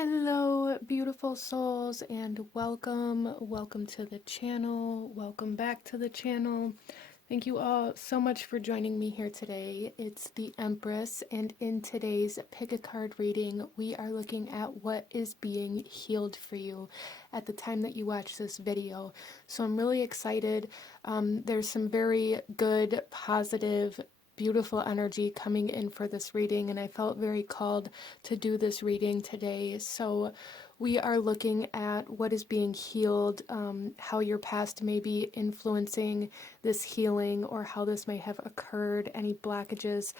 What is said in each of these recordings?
Hello, beautiful souls, and welcome to the channel. Welcome back to the channel. Thank you all so much for joining me here today. It's the Empress, and in today's pick a card reading, we are looking at what is being healed for you at the time that you watch this video. So I'm really excited. There's some very good, positive, beautiful energy coming in for this reading, and I felt very called to do this reading today. So we are looking at what is being healed, how your past may be influencing this healing, or how this may have occurred, any blockages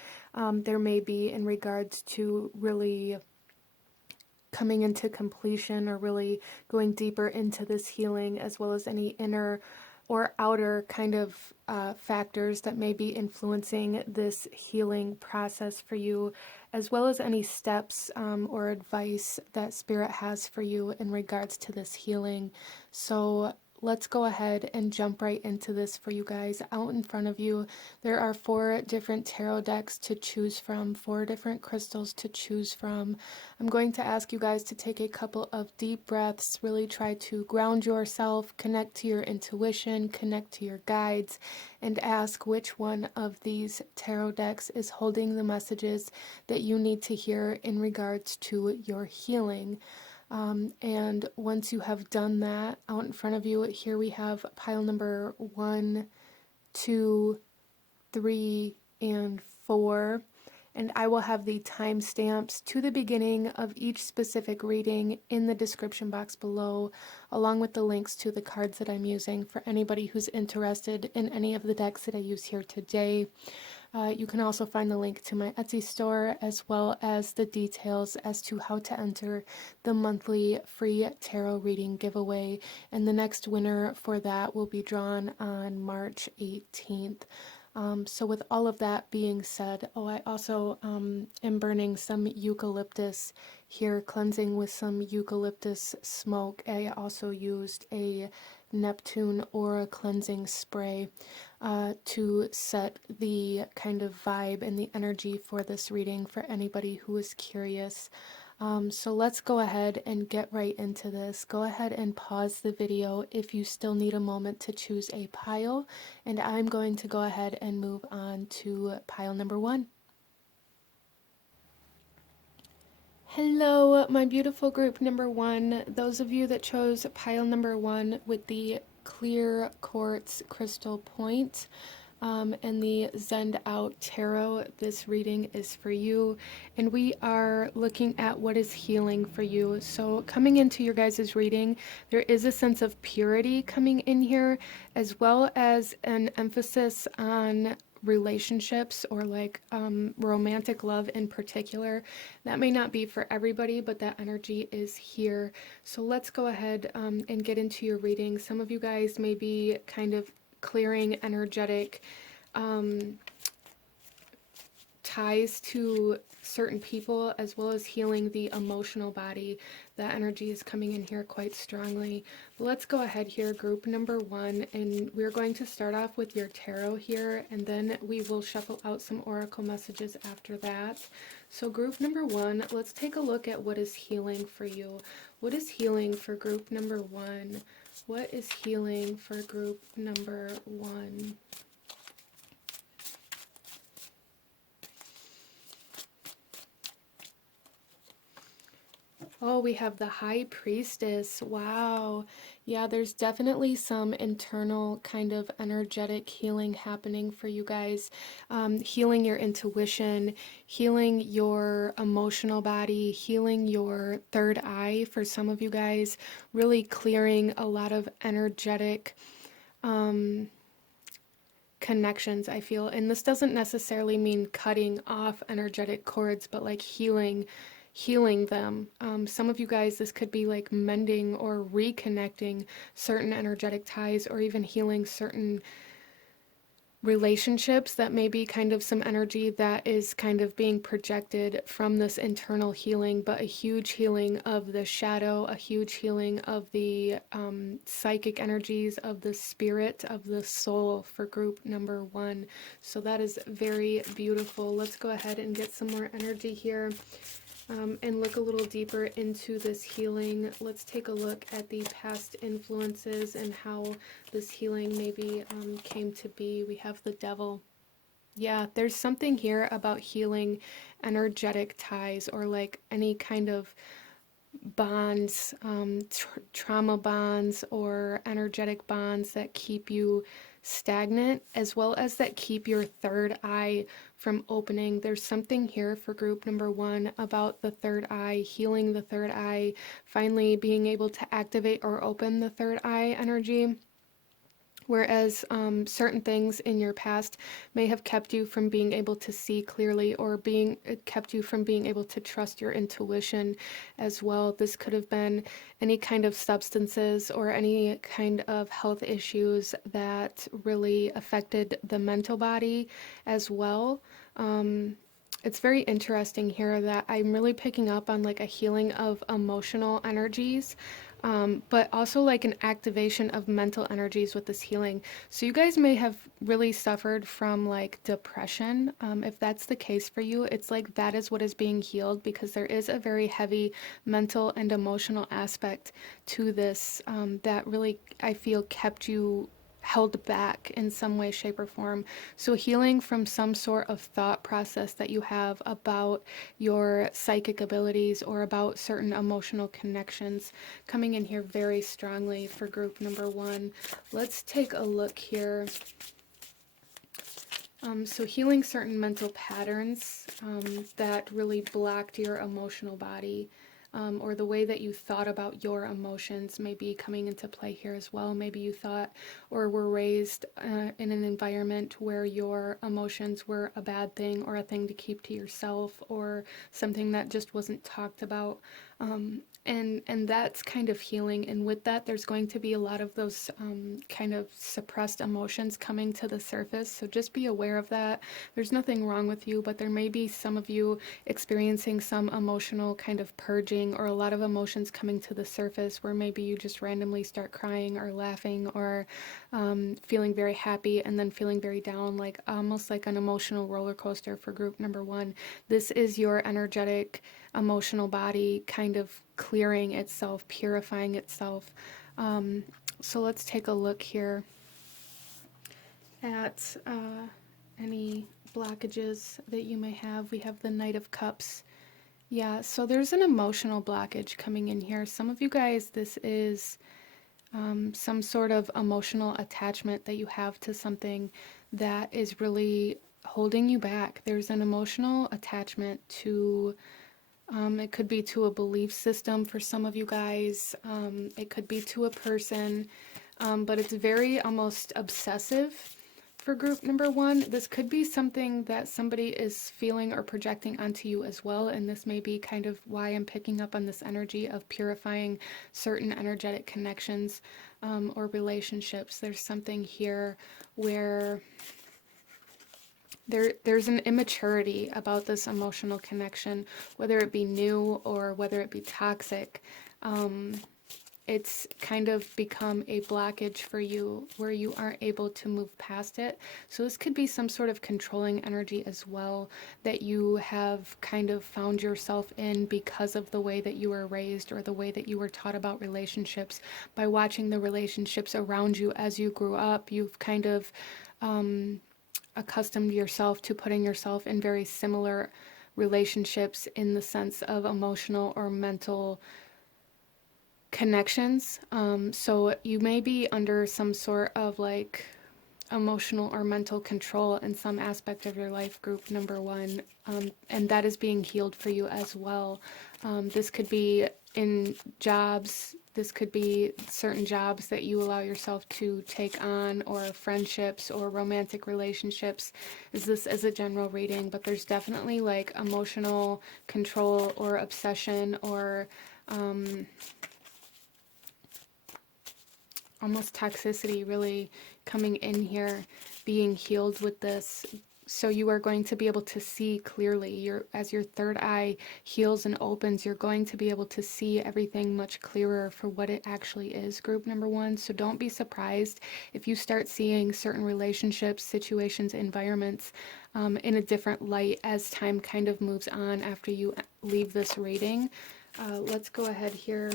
there may be in regards to really coming into completion or really going deeper into this healing, as well as any inner or outer kind of factors that may be influencing this healing process for you, as well as any steps or advice that Spirit has for you in regards to this healing. So let's go ahead and jump right into this for you guys. Out in front of you, there are 4 different tarot decks to choose from, 4 different crystals to choose from. I'm going to ask you guys to take a couple of deep breaths, really try to ground yourself, connect to your intuition, connect to your guides, and ask which one of these tarot decks is holding the messages that you need to hear in regards to your healing. And once you have done that, out in front of you, here we have pile number 1, 2, 3, and 4. And I will have the timestamps to the beginning of each specific reading in the description box below, along with the links to the cards that I'm using for anybody who's interested in any of the decks that I use here today. You can also find the link to my Etsy store, as well as the details as to how to enter the monthly free tarot reading giveaway. And the next winner for that will be drawn on March 18th. So with all of that being said, I also am burning some eucalyptus here, cleansing with some eucalyptus smoke. I also used a Neptune aura cleansing spray to set the kind of vibe and the energy for this reading for anybody who is curious. So let's go ahead and get right into this. Go ahead and pause the video if you still need a moment to choose a pile, and I'm going to go ahead and move on to pile number 1. Hello, my beautiful group number 1. Those of you that chose pile number 1 with the clear quartz crystal point and the Zend Out Tarot, this reading is for you. And we are looking at what is healing for you. So coming into your guys' reading, there is a sense of purity coming in here, as well as an emphasis on relationships, or like romantic love in particular. That may not be for everybody, but that energy is here. So let's go ahead and get into your reading. Some of you guys may be kind of clearing energetic ties to certain people, as well as healing the emotional body. That energy is coming in here quite strongly. But let's go ahead here, group number 1, and we're going to start off with your tarot here, and then we will shuffle out some oracle messages after that. So group number 1, let's take a look at what is healing for you. What is healing for group number 1? What is healing for group number 1? Oh, we have the High Priestess. Wow. Yeah, there's definitely some internal kind of energetic healing happening for you guys. Healing your intuition, healing your emotional body, healing your third eye for some of you guys, really clearing a lot of energetic connections, I feel. And this doesn't necessarily mean cutting off energetic cords, but like healing them. Some of you guys, this could be like mending or reconnecting certain energetic ties, or even healing certain relationships that may be kind of some energy that is kind of being projected from this internal healing, but a huge healing of the shadow, a huge healing of the psychic energies, of the spirit, of the soul for group number 1. So that is very beautiful. Let's go ahead and get some more energy here. and look a little deeper into this healing. Let's take a look at the past influences and how this healing maybe came to be. We have the Devil. Yeah, there's something here about healing energetic ties or like any kind of bonds, trauma bonds or energetic bonds that keep you stagnant, as well as that keep your third eye from opening. There's something here for group number one about the third eye, healing the third eye, finally being able to activate or open the third eye energy. Whereas certain things in your past may have kept you from being able to see clearly or kept you from being able to trust your intuition as well. This could have been any kind of substances or any kind of health issues that really affected the mental body as well. It's very interesting here that I'm really picking up on like a healing of emotional energies, but also like an activation of mental energies with this healing. So you guys may have really suffered from like depression. If that's the case for you, it's like that is what is being healed, because there is a very heavy mental and emotional aspect to this that really, I feel, kept you held back in some way, shape, or form. So, healing from some sort of thought process that you have about your psychic abilities or about certain emotional connections coming in here very strongly for group number one. Let's take a look here. So healing certain mental patterns that really blocked your emotional body, or the way that you thought about your emotions may be coming into play here as well. Maybe you thought or were raised in an environment where your emotions were a bad thing or a thing to keep to yourself or something that just wasn't talked about. And that's kind of healing, and with that there's going to be a lot of those kind of suppressed emotions coming to the surface, so just be aware of that. There's nothing wrong with you, but there may be some of you experiencing some emotional kind of purging or a lot of emotions coming to the surface where maybe you just randomly start crying or laughing or feeling very happy and then feeling very down, like almost like an emotional roller coaster for group number one. This is your energetic emotional body kind of clearing itself, purifying itself. So let's take a look here at any blockages that you may have. We have the Knight of Cups. Yeah, so there's an emotional blockage coming in here. Some of you guys, this is some sort of emotional attachment that you have to something that is really holding you back. There's an emotional attachment to it could be to a belief system for some of you guys. It could be to a person, but it's very almost obsessive for group number one. This could be something that somebody is feeling or projecting onto you as well, and this may be kind of why I'm picking up on this energy of purifying certain energetic connections or relationships. There's something here where there's an immaturity about this emotional connection, whether it be new or whether it be toxic. It's kind of become a blockage for you where you aren't able to move past it. So this could be some sort of controlling energy as well that you have kind of found yourself in because of the way that you were raised or the way that you were taught about relationships. By watching the relationships around you as you grew up, you've kind of accustomed yourself to putting yourself in very similar relationships in the sense of emotional or mental connections. So you may be under some sort of like emotional or mental control in some aspect of your life, group number one, and that is being healed for you as well. This could be in jobs. This could be certain jobs that you allow yourself to take on, or friendships or romantic relationships. This is a general reading, but there's definitely like emotional control or obsession or almost toxicity really coming in here, being healed with this. So you are going to be able to see clearly. As your third eye heals and opens, you're going to be able to see everything much clearer for what it actually is, group number one. So don't be surprised if you start seeing certain relationships, situations, environments in a different light as time kind of moves on after you leave this reading. Let's go ahead here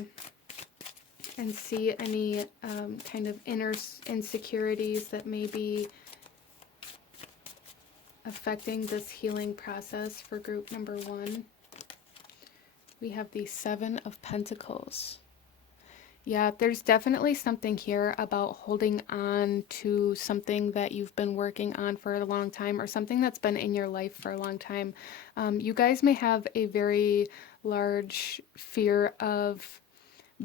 and see any kind of inner insecurities that may be affecting this healing process for group number one. We have the Seven of Pentacles. Yeah, there's definitely something here about holding on to something that you've been working on for a long time, or something that's been in your life for a long time. You guys may have a very large fear of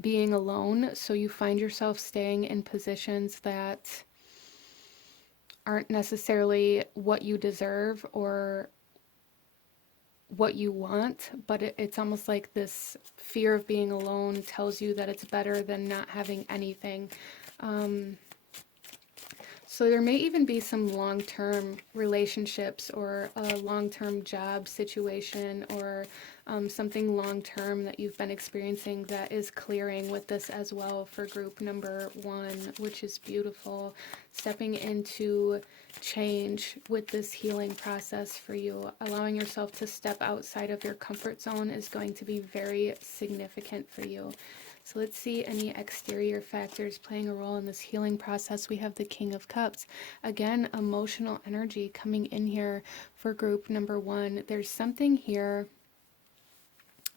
being alone, so you find yourself staying in positions that aren't necessarily what you deserve or what you want, but it's almost like this fear of being alone tells you that it's better than not having anything. So there may even be some long-term relationships or a long-term job situation or something long-term that you've been experiencing that is clearing with this as well for group number one, which is beautiful. Stepping into change with this healing process for you. Allowing yourself to step outside of your comfort zone is going to be very significant for you. So let's see any exterior factors playing a role in this healing process. We have the King of Cups. Again, emotional energy coming in here for group number one. There's something here.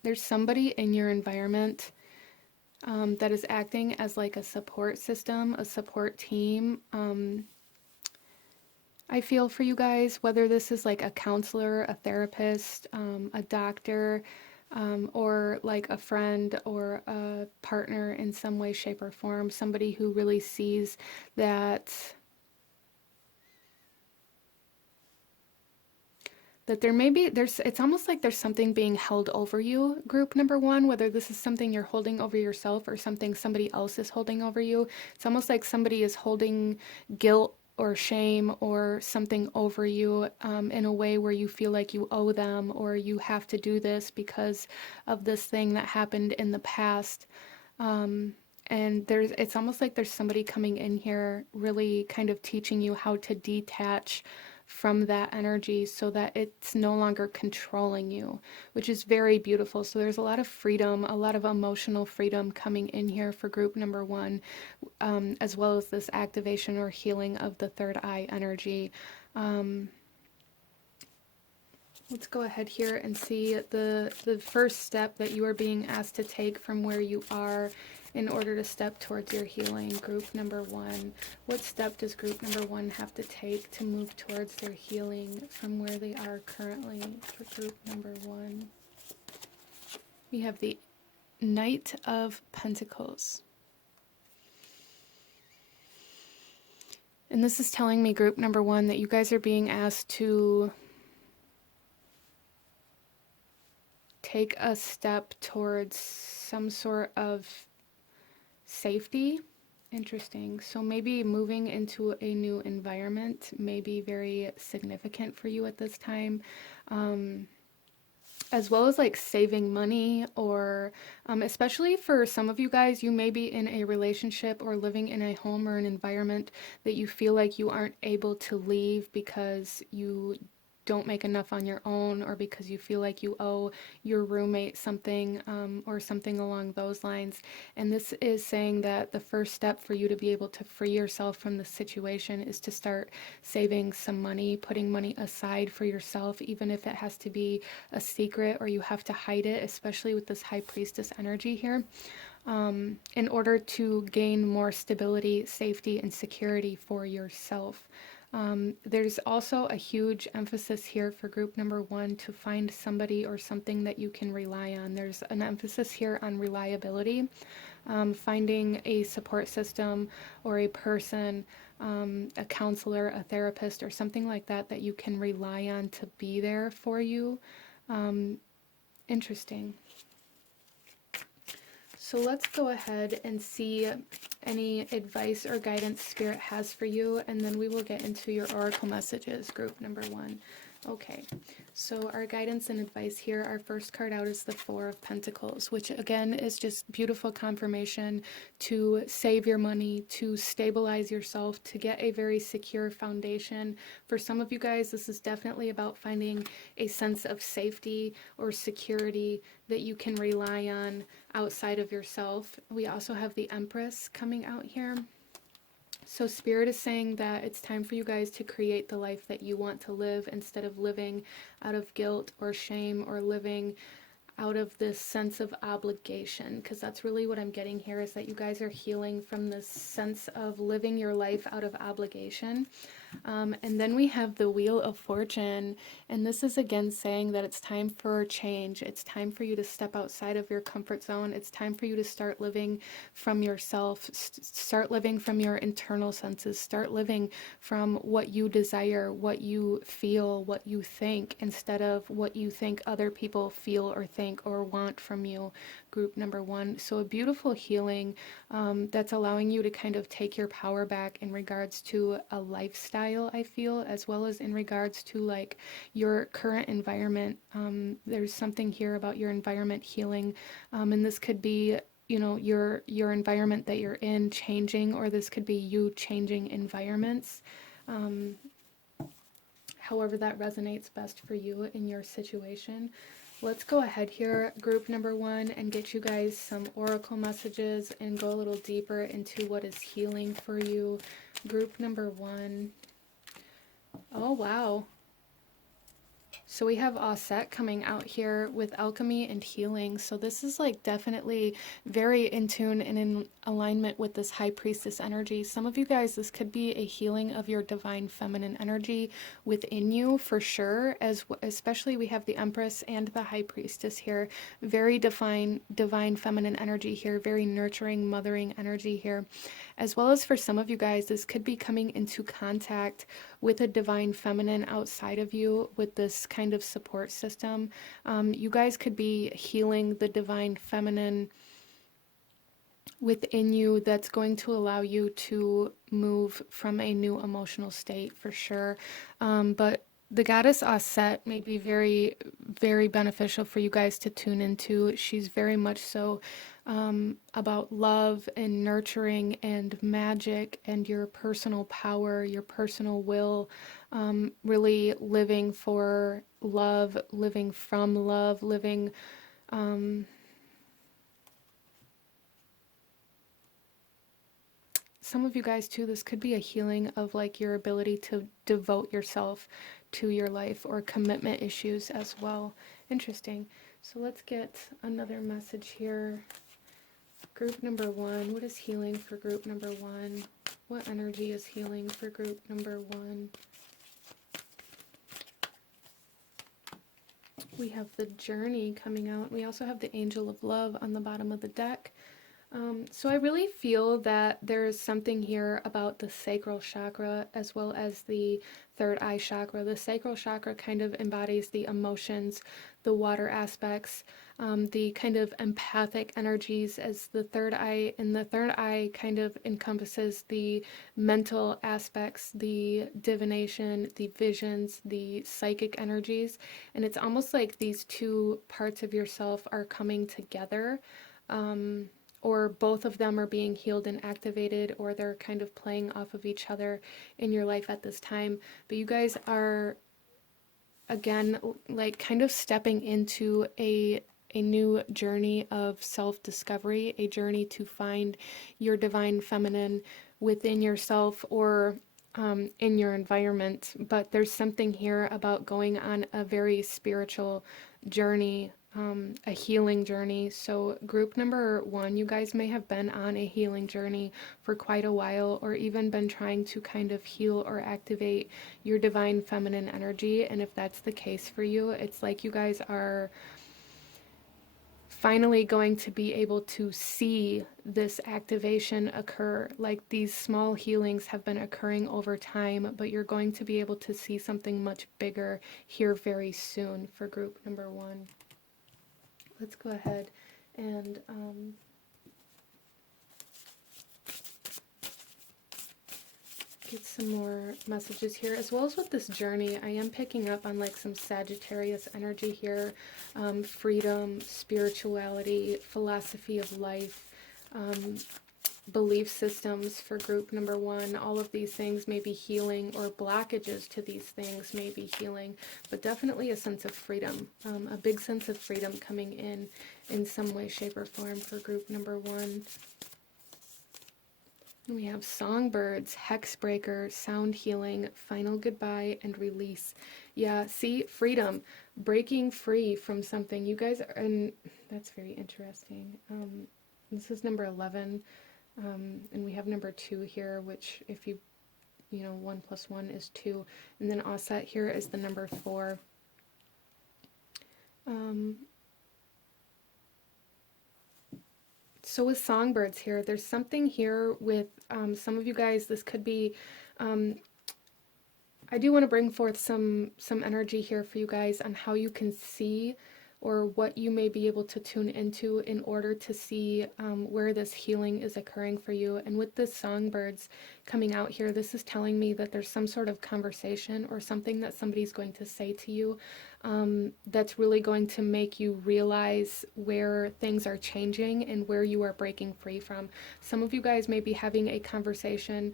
There's somebody in your environment that is acting as like a support system, a support team. I feel for you guys, whether this is like a counselor, a therapist, a doctor, or like a friend or a partner in some way, shape, or form, somebody who really sees that there may be, it's almost like there's something being held over you, group number one, whether this is something you're holding over yourself or something somebody else is holding over you. It's almost like somebody is holding guilt or shame or something over you in a way where you feel like you owe them or you have to do this because of this thing that happened in the past. And it's almost like there's somebody coming in here really kind of teaching you how to detach from that energy so that it's no longer controlling you, which is very beautiful. So there's a lot of freedom, a lot of emotional freedom coming in here for group number one, as well as this activation or healing of the third eye energy. Let's go ahead here and see the first step that you are being asked to take from where you are in order to step towards your healing. Group number one. What step does group number one have to take to move towards their healing from where they are currently for group number one? We have the Knight of Pentacles. And this is telling me, group number one, that you guys are being asked to take a step towards some sort of safety. Interesting. So maybe moving into a new environment may be very significant for you at this time, as well as like saving money, or especially for some of you guys, you may be in a relationship or living in a home or an environment that you feel like you aren't able to leave because you don't make enough on your own, or because you feel like you owe your roommate something, or something along those lines. And this is saying that the first step for you to be able to free yourself from the situation is to start saving some money, putting money aside for yourself, even if it has to be a secret or you have to hide it, especially with this High Priestess energy here, in order to gain more stability, safety, and security for yourself. There's also a huge emphasis here for group number one to find somebody or something that you can rely on. There's an emphasis here on reliability, finding a support system or a person, a counselor, a therapist, or something like that that you can rely on to be there for you. Interesting. So let's go ahead and see any advice or guidance Spirit has for you, and then we will get into your oracle messages, group number 1. Okay, so our guidance and advice here, our first card out is the Four of Pentacles, which again is just beautiful confirmation to save your money, to stabilize yourself, to get a very secure foundation. For some of you guys, this is definitely about finding a sense of safety or security that you can rely on outside of yourself. We also have the Empress coming out here. So Spirit is saying that it's time for you guys to create the life that you want to live instead of living out of guilt or shame or living out of this sense of obligation, because that's really what I'm getting here, is that you guys are healing from this sense of living your life out of obligation. And then we have the Wheel of Fortune, and this is again saying that it's time for change. It's time for you to step outside of your comfort zone. It's time for you to start living from yourself, start living from your internal senses, start living from what you desire, what you feel, what you think, instead of what you think other people feel or think or want from you, group number 1. So a beautiful healing that's allowing you to kind of take your power back in regards to a lifestyle, I feel, as well as in regards to like your current environment. There's something here about your environment healing, and this could be, you know, your environment that you're in changing, or this could be you changing environments. However that resonates best for you in your situation. Let's go ahead here, group number 1, and get you guys some oracle messages and go a little deeper into what is healing for you. Group number 1. Oh, wow. So we have Osset coming out here with alchemy and healing. So this is like definitely very in tune and in alignment with this high priestess energy. Some of you guys, this could be a healing of your divine feminine energy within you for sure. Especially we have the Empress and the high priestess here. Very divine feminine energy here. Very nurturing, mothering energy here. As well as for some of you guys, this could be coming into contact with a divine feminine outside of you with this kind of support system. You guys could be healing the divine feminine within you that's going to allow you to move from a new emotional state for sure. But the goddess Aset may be very, very beneficial for you guys to tune into. She's very much so about love and nurturing and magic and your personal power, your personal will, really living for love, living from love, living some of you guys too, this could be a healing of like your ability to devote yourself to your life or commitment issues as well. Interesting. So let's get another message here. Group number 1. What is healing for group number 1? What energy is healing for group number 1? We have the Journey coming out. We also have the Angel of Love on the bottom of the deck. So I really feel that there's something here about the sacral chakra as well as the third eye chakra. The sacral chakra kind of embodies the emotions, the water aspects, the kind of empathic energies, as the third eye, and the third eye kind of encompasses the mental aspects, the divination, the visions, the psychic energies. And it's almost like these two parts of yourself are coming together. Or both of them are being healed and activated, or they're kind of playing off of each other in your life at this time. But you guys are, again, like kind of stepping into a new journey of self-discovery, a journey to find your divine feminine within yourself or in your environment. But there's something here about going on a very spiritual journey, a healing journey. So group number 1, you guys may have been on a healing journey for quite a while, or even been trying to kind of heal or activate your divine feminine energy. And if that's the case for you, it's like you guys are finally going to be able to see this activation occur. Like these small healings have been occurring over time, but you're going to be able to see something much bigger here very soon for group number 1. Let's go ahead and some more messages here, as well as with this journey. I am picking up on like some Sagittarius energy here, freedom, spirituality, philosophy of life, belief systems for group number one. All of these things may be healing, or blockages to these things may be healing, but definitely a sense of freedom, a big sense of freedom coming in some way, shape, or form for group number one. We have songbirds, hexbreaker, sound healing, final goodbye, and release. Yeah, see, freedom, breaking free from something. You guys are, and that's very interesting. This is number 11, and we have number 2 here, which if you 1 plus 1 is 2. And then offset here is the number 4. So with songbirds here, there's something here with some of you guys. This could be, I do want to bring forth some energy here for you guys on how you can see, or what you may be able to tune into in order to see where this healing is occurring for you. And with this songbirds coming out here, this is telling me that there's some sort of conversation or something that somebody's going to say to you that's really going to make you realize where things are changing and where you are breaking free from. Some of you guys may be having a conversation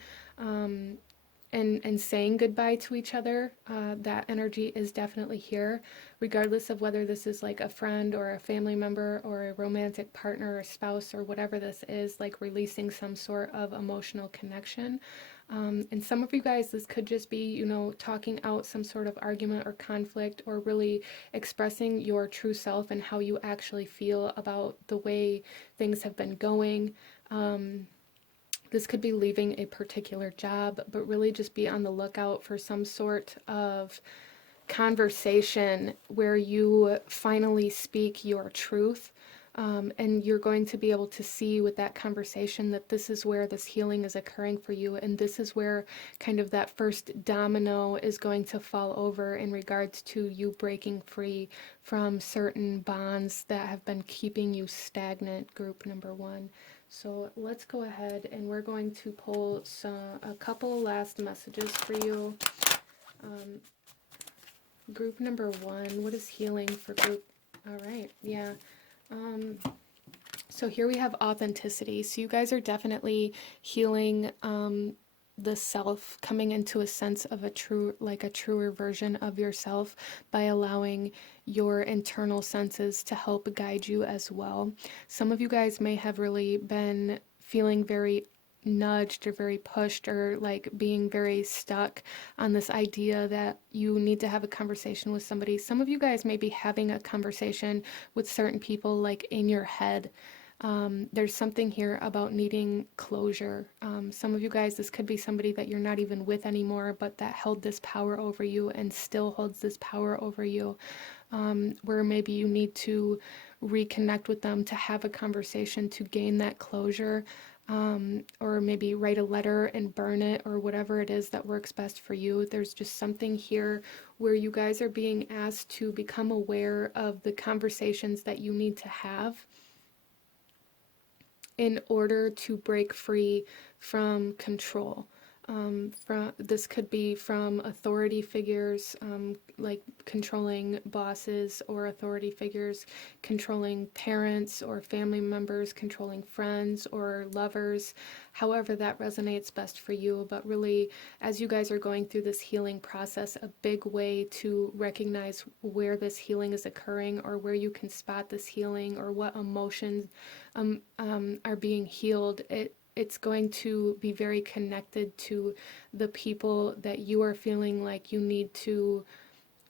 and saying goodbye to each other. That energy is definitely here, regardless of whether this is like a friend or a family member or a romantic partner or spouse or whatever this is, like releasing some sort of emotional connection. And some of you guys, this could just be, talking out some sort of argument or conflict, or really expressing your true self and how you actually feel about the way things have been going. This could be leaving a particular job, but really just be on the lookout for some sort of conversation where you finally speak your truth. And you're going to be able to see with that conversation that this is where this healing is occurring for you. And this is where kind of that first domino is going to fall over in regards to you breaking free from certain bonds that have been keeping you stagnant, group number one. So let's go ahead and we're going to pull a couple last messages for you. Group number one, what is healing for group? All right, yeah. So here we have authenticity. So you guys are definitely healing the self, coming into a sense of a truer version of yourself by allowing your internal senses to help guide you as well. Some of you guys may have really been feeling very nudged or very pushed, or like being very stuck on this idea that you need to have a conversation with somebody. Some of you guys may be having a conversation with certain people like in your head. There's something here about needing closure. Some of you guys, this could be somebody that you're not even with anymore, but that held this power over you and still holds this power over you, where maybe you need to reconnect with them to have a conversation to gain that closure, or maybe write a letter and burn it, or whatever it is that works best for you. There's just something here where you guys are being asked to become aware of the conversations that you need to have in order to break free from control. This could be from authority figures, like controlling bosses, or authority figures controlling parents or family members, controlling friends or lovers, however that resonates best for you. But really, as you guys are going through this healing process, a big way to recognize where this healing is occurring, or where you can spot this healing, or what emotions are being healed, it's going to be very connected to the people that you are feeling like you need to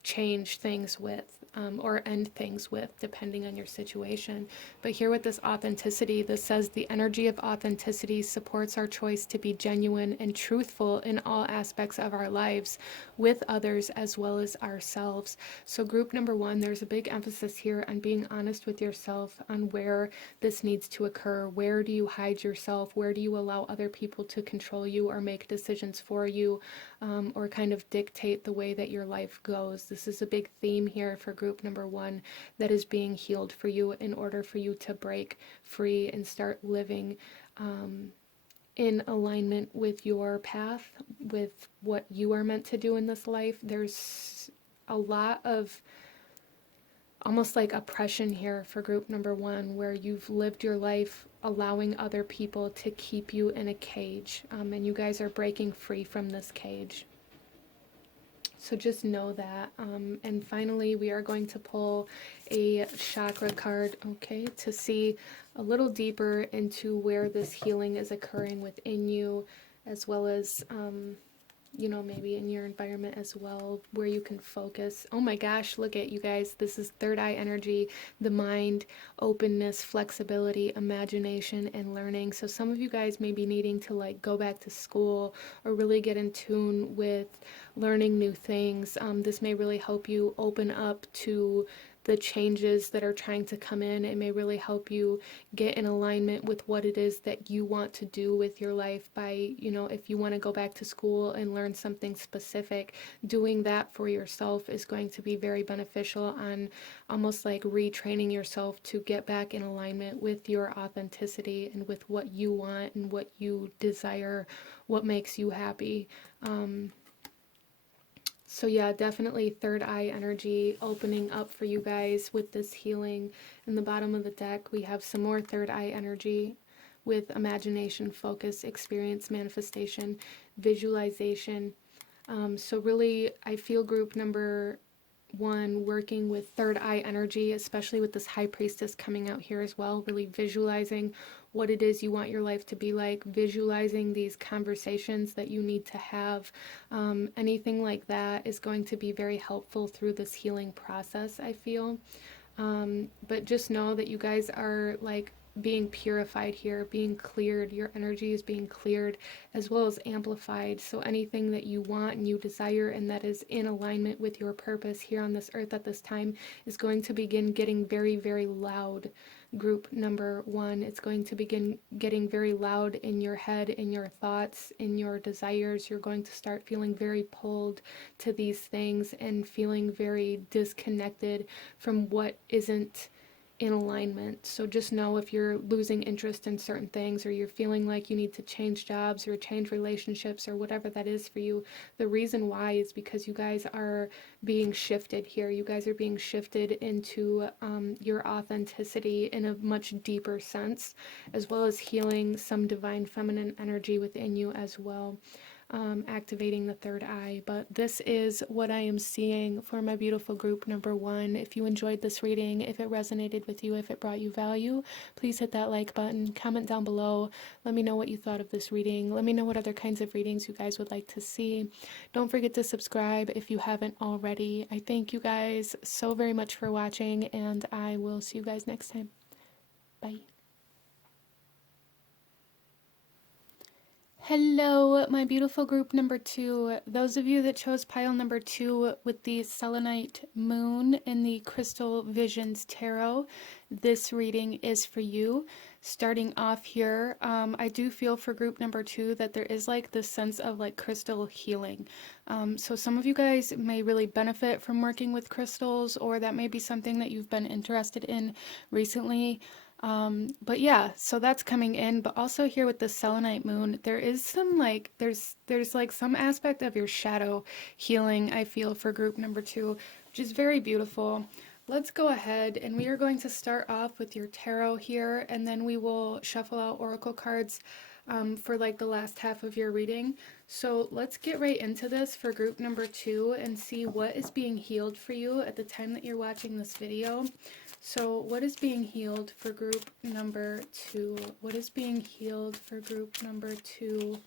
change things with, or end things with, depending on your situation. But here with this authenticity, this says the energy of authenticity supports our choice to be genuine and truthful in all aspects of our lives, with others as well as ourselves. So group number one, there's a big emphasis here on being honest with yourself on where this needs to occur. Where do you hide yourself? Where do you allow other people to control you or make decisions for you, or kind of dictate the way that your life goes? This is a big theme here for group number one that is being healed for you in order for you to break free and start living in alignment with your path, with what you are meant to do in this life. There's a lot of almost like oppression here for group number one, where you've lived your life allowing other people to keep you in a cage, and you guys are breaking free from this cage. So just know that. And finally, we are going to pull a chakra card, okay, to see a little deeper into where this healing is occurring within you, as well as you know, maybe in your environment as well, where you can focus. Oh my gosh, look at you guys. This is third eye energy, the mind, openness, flexibility, imagination, and learning. So some of you guys may be needing to like go back to school or really get in tune with learning new things. This may really help you open up to the changes that are trying to come in. It may really help you get in alignment with what it is that you want to do with your life by, you know, if you want to go back to school and learn something specific, doing that for yourself is going to be very beneficial on almost like retraining yourself to get back in alignment with your authenticity and with what you want and what you desire, what makes you happy. So yeah, definitely third eye energy opening up for you guys with this healing. In the bottom of the deck, we have some more third eye energy with imagination, focus, experience, manifestation, visualization. So really, I feel group number one working with third eye energy, especially with this high priestess coming out here as well, really visualizing what it is you want your life to be like, visualizing these conversations that you need to have. Anything like that is going to be very helpful through this healing process, I feel. But just know that you guys are like being purified here, being cleared. Your energy is being cleared as well as amplified. So anything that you want and you desire and that is in alignment with your purpose here on this earth at this time is going to begin getting very, very loud. Group number one, it's going to begin getting very loud in your head, in your thoughts, in your desires. You're going to start feeling very pulled to these things and feeling very disconnected from what isn't in alignment. So just know if you're losing interest in certain things, or you're feeling like you need to change jobs or change relationships or whatever that is for you, the reason why is because you guys are being shifted here. You guys are being shifted into your authenticity in a much deeper sense, as well as healing some divine feminine energy within you as well. Activating the third eye. But this is what I am seeing for my beautiful group number one. If you enjoyed this reading, if it resonated with you, if it brought you value, please hit that like button, comment down below, let me know what you thought of this reading, let me know what other kinds of readings you guys would like to see. Don't forget to subscribe if you haven't already. I thank you guys so very much for watching, and I will see you guys next time. Bye. Hello, my beautiful group number two. Those of you that chose pile number two with the selenite moon in the Crystal Visions Tarot, this reading is for you. Starting off here, I do feel for group number two that there is like this sense of like crystal healing. So some of you guys may really benefit from working with crystals, or that may be something that you've been interested in recently. But yeah, so that's coming in. But also here with the selenite moon, there is some like there's like some aspect of your shadow healing, I feel, for group number two, which is very beautiful. Let's go ahead and we are going to start off with your tarot here, and then we will shuffle out oracle cards for like the last half of your reading. So let's get right into this for group number two and see what is being healed for you at the time that you're watching this video. So what is being healed for group number two? What is being healed for group number two?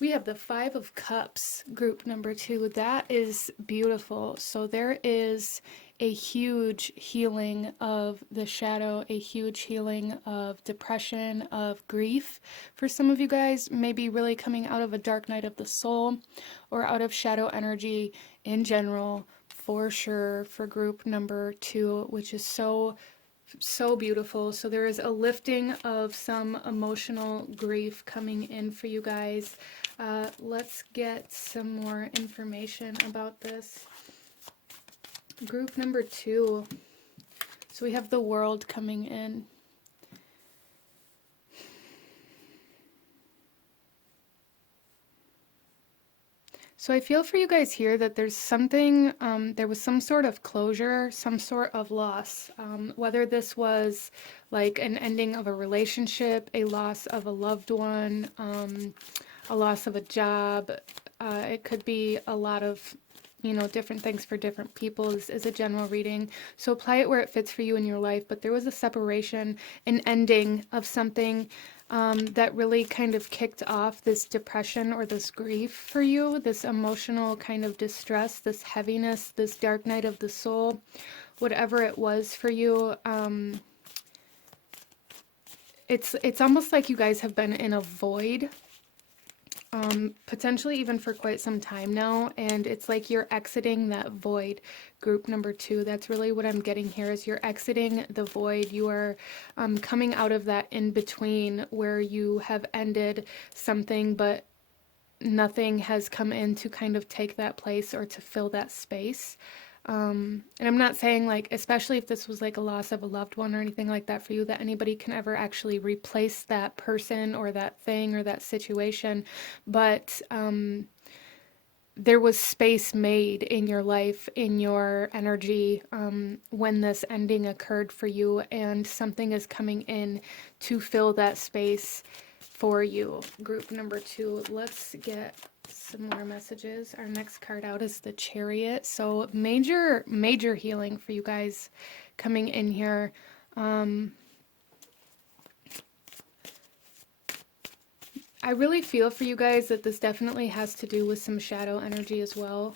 We have the Five of Cups, group number two. That is beautiful. So there is a huge healing of the shadow, a huge healing of depression, of grief. For some of you guys, maybe really coming out of a dark night of the soul or out of shadow energy in general, for sure, for group number two, which is so beautiful. So there is a lifting of some emotional grief coming in for you guys. Let's get some more information about this. Group number two. So we have the World coming in. So I feel for you guys here that there's something, there was some sort of closure, some sort of loss. Whether this was like an ending of a relationship, a loss of a loved one, a loss of a job. It could be a lot of, different things for different people is a general reading. So apply it where it fits for you in your life. But there was a separation, an ending of something that really kind of kicked off this depression or this grief for you, this emotional kind of distress, this heaviness, this dark night of the soul, whatever it was for you. It's almost like you guys have been in a void, potentially even for quite some time now, and it's like you're exiting that void. Group number 2, that's really what I'm getting here, is you're exiting the void. You are coming out of that in between where you have ended something, but nothing has come in to kind of take that place or to fill that space. And I'm not saying, like, especially if this was like a loss of a loved one or anything like that for you, that anybody can ever actually replace that person or that thing or that situation. But there was space made in your life, in your energy, when this ending occurred for you, and something is coming in to fill that space for you. Group number 2, let's get some more messages. Our next card out is the Chariot. So major healing for you guys coming in here. I really feel for you guys that this definitely has to do with some shadow energy as well.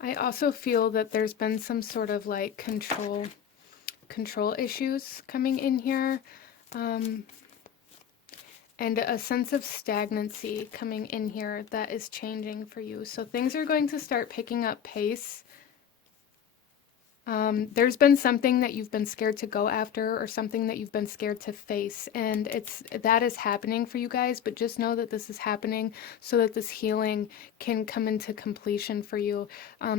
I also feel that there's been some sort of like control issues coming in here, and a sense of stagnancy coming in here that is changing for you. So things are going to start picking up pace. There's been something that you've been scared to go after, or something that you've been scared to face, and that is happening for you guys. But just know that this is happening so that this healing can come into completion for you.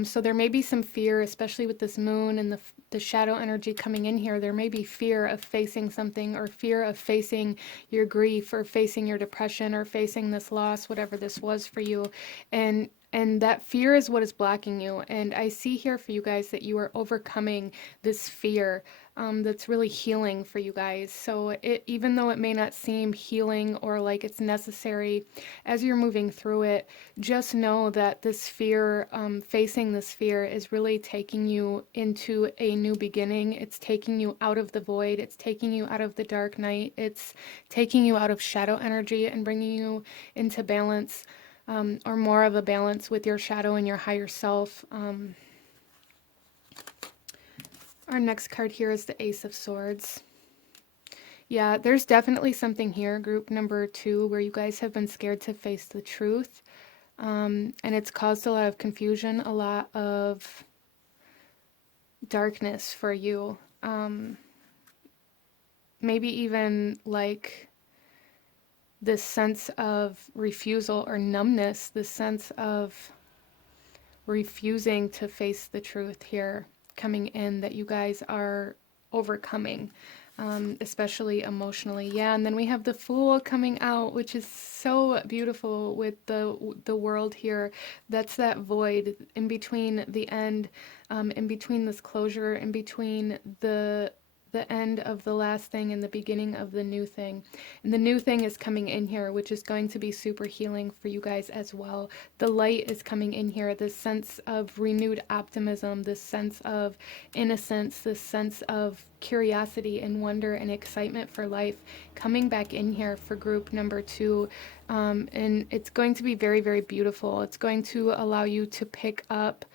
So there may be some fear, especially with this moon and the shadow energy coming in here. There may be fear of facing something, or fear of facing your grief, or facing your depression, or facing this loss, whatever this was for you. And that fear is what is blocking you. And I see here for you guys that you are overcoming this fear, that's really healing for you guys. So even though it may not seem healing or like it's necessary, as you're moving through it, just know that this fear, facing this fear, is really taking you into a new beginning. It's taking you out of the void. It's taking you out of the dark night. It's taking you out of shadow energy and bringing you into balance. Or more of a balance with your shadow and your higher self. Our next card here is the Ace of Swords. Yeah, there's definitely something here, group number 2, where you guys have been scared to face the truth. And it's caused a lot of confusion, a lot of darkness for you. Maybe even like this sense of refusal or numbness, this sense of refusing to face the truth here coming in, that you guys are overcoming, especially emotionally. Yeah, and then we have the Fool coming out, which is so beautiful with the world here. That's that void in between the end, in between this closure, in between the end of the last thing and the beginning of the new thing. And the new thing is coming in here, which is going to be super healing for you guys as well. The light is coming in here, this sense of renewed optimism, this sense of innocence, this sense of curiosity and wonder and excitement for life coming back in here for group number 2. And it's going to be very, very beautiful. It's going to allow you to pick up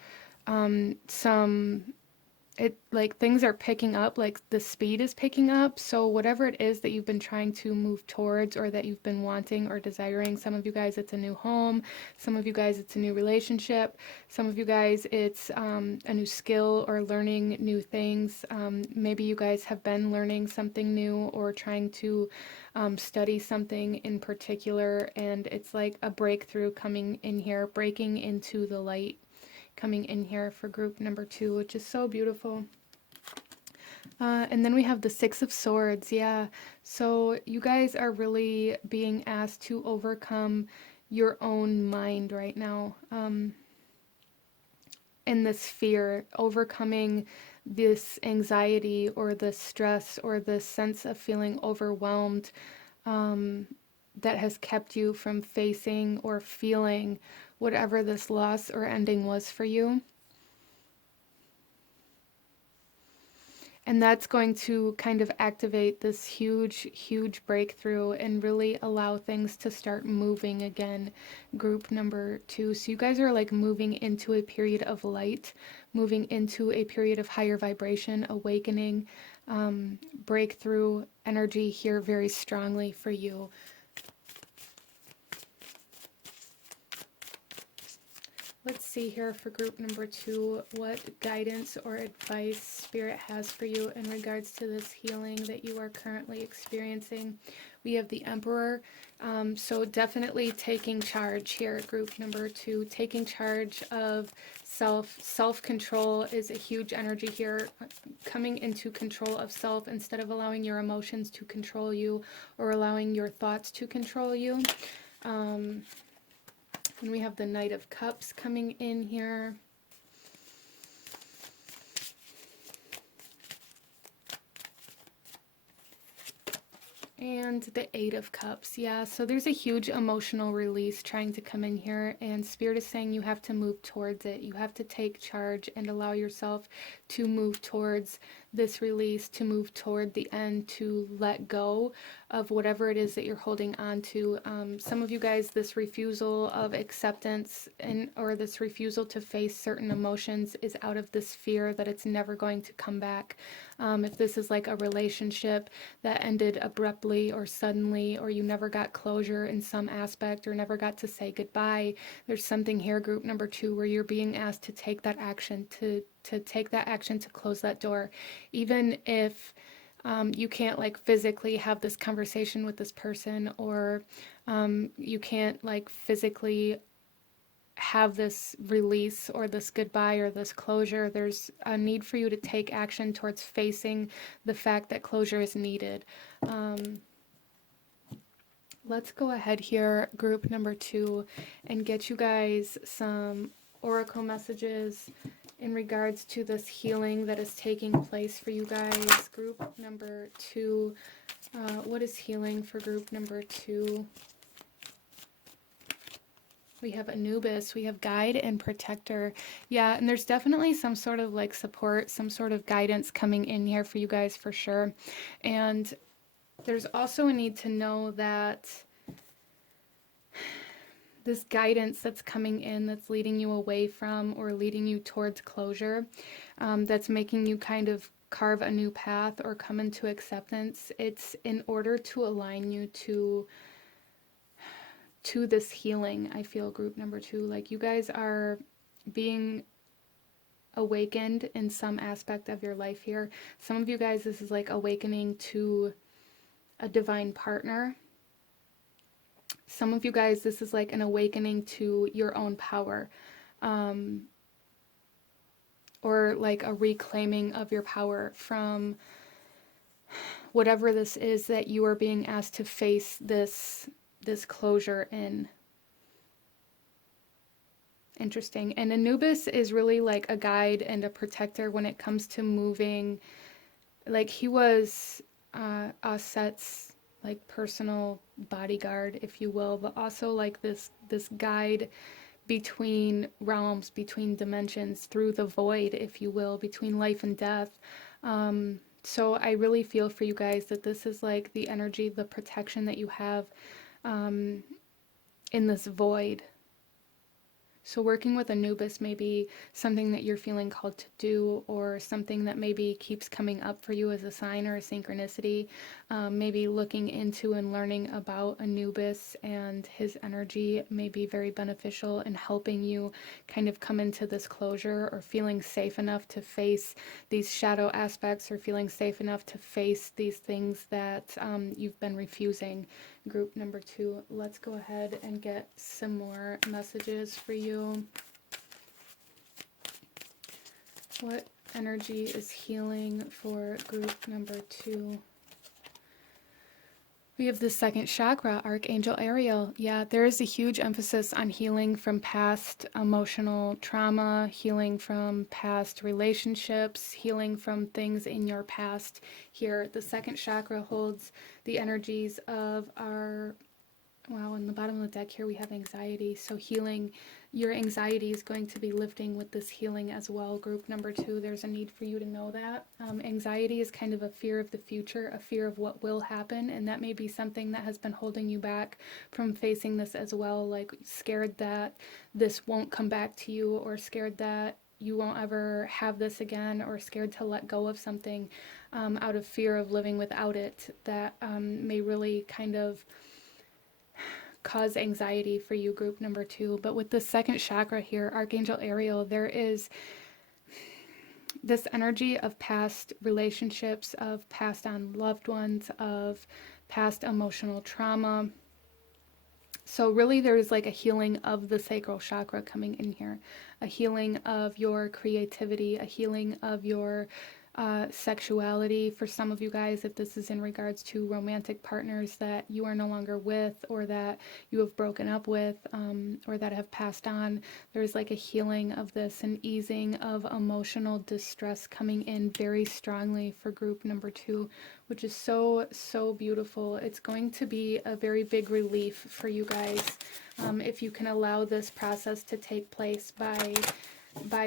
like things are picking up, like the speed is picking up. So whatever it is that you've been trying to move towards, or that you've been wanting or desiring, some of you guys it's a new home, some of you guys it's a new relationship, some of you guys it's a new skill or learning new things. Maybe you guys have been learning something new or trying to study something in particular, and it's like a breakthrough coming in here, breaking into the light coming in here for group number 2, which is so beautiful. And then we have the Six of Swords. Yeah. So you guys are really being asked to overcome your own mind right now. In this fear, overcoming this anxiety or this stress or this sense of feeling overwhelmed, that has kept you from facing or feeling whatever this loss or ending was for you. And that's going to kind of activate this huge, huge breakthrough and really allow things to start moving again. Group number 2. So you guys are like moving into a period of light, moving into a period of higher vibration, awakening, breakthrough energy here very strongly for you. Let's see here for group number 2, what guidance or advice Spirit has for you in regards to this healing that you are currently experiencing. We have the Emperor, so definitely taking charge here, group number 2. Taking charge of self-control is a huge energy here, coming into control of self instead of allowing your emotions to control you or allowing your thoughts to control you. And we have the Knight of Cups coming in here. And the Eight of Cups. Yeah, so there's a huge emotional release trying to come in here, and Spirit is saying you have to move towards it. You have to take charge and allow yourself to move towards this release, to move toward the end, to let go of whatever it is that you're holding on to. Some of you guys, this refusal of acceptance or this refusal to face certain emotions is out of this fear that it's never going to come back. If this is like a relationship that ended abruptly or suddenly, or you never got closure in some aspect or never got to say goodbye, there's something here, group number 2, where you're being asked to take that action, to take that action to close that door. Even if you can't like physically have this conversation with this person, or you can't like physically have this release or this goodbye or this closure, there's a need for you to take action towards facing the fact that closure is needed. Let's go ahead here, group number 2, and get you guys some oracle messages in regards to this healing that is taking place for you guys. Group number 2, what is healing for group number 2? We have Anubis, we have guide and protector. Yeah, and there's definitely some sort of like support, some sort of guidance coming in here for you guys for sure. And there's also a need to know that this guidance that's coming in, that's leading you away from or leading you towards closure, that's making you kind of carve a new path or come into acceptance, it's in order to align you to this healing. I feel group number 2, like you guys are being awakened in some aspect of your life here. Some of you guys, this is like awakening to a divine partner. Some of you guys, this is like an awakening to your own power, or like a reclaiming of your power from whatever this is that you are being asked to face this closure in. Interesting. And Anubis is really like a guide and a protector when it comes to moving. Like he was Aset's like personal bodyguard, if you will, but also like this guide between realms, between dimensions, through the void, if you will, between life and death. So I really feel for you guys that this is like the energy, the protection that you have in this void. So working with Anubis may be something that you're feeling called to do, or something that maybe keeps coming up for you as a sign or a synchronicity. Maybe looking into and learning about Anubis and his energy may be very beneficial in helping you kind of come into this closure, or feeling safe enough to face these shadow aspects, or feeling safe enough to face these things that you've been refusing. Group number 2, let's go ahead and get some more messages for you. What energy is healing for group number 2? We have the second chakra, Archangel Ariel. Yeah, there is a huge emphasis on healing from past emotional trauma, healing from past relationships, healing from things in your past. Here, the second chakra holds the energies of our, wow, in the bottom of the deck here we have anxiety. So healing, your anxiety is going to be lifting with this healing as well. Group number 2, there's a need for you to know that. Anxiety is kind of a fear of the future, a fear of what will happen, and that may be something that has been holding you back from facing this as well, like scared that this won't come back to you, or scared that you won't ever have this again, or scared to let go of something out of fear of living without it. That may really kind of cause anxiety for you, group number 2. But with the second chakra here, Archangel Ariel, there is this energy of past relationships, of passed on loved ones, of past emotional trauma. So really there's like a healing of the sacral chakra coming in here, a healing of your creativity, a healing of your sexuality. For some of you guys, if this is in regards to romantic partners that you are no longer with, or that you have broken up with, or that have passed on, there's like a healing of this, an easing of emotional distress coming in very strongly for group number 2, which is so, so beautiful. It's going to be a very big relief for you guys if you can allow this process to take place by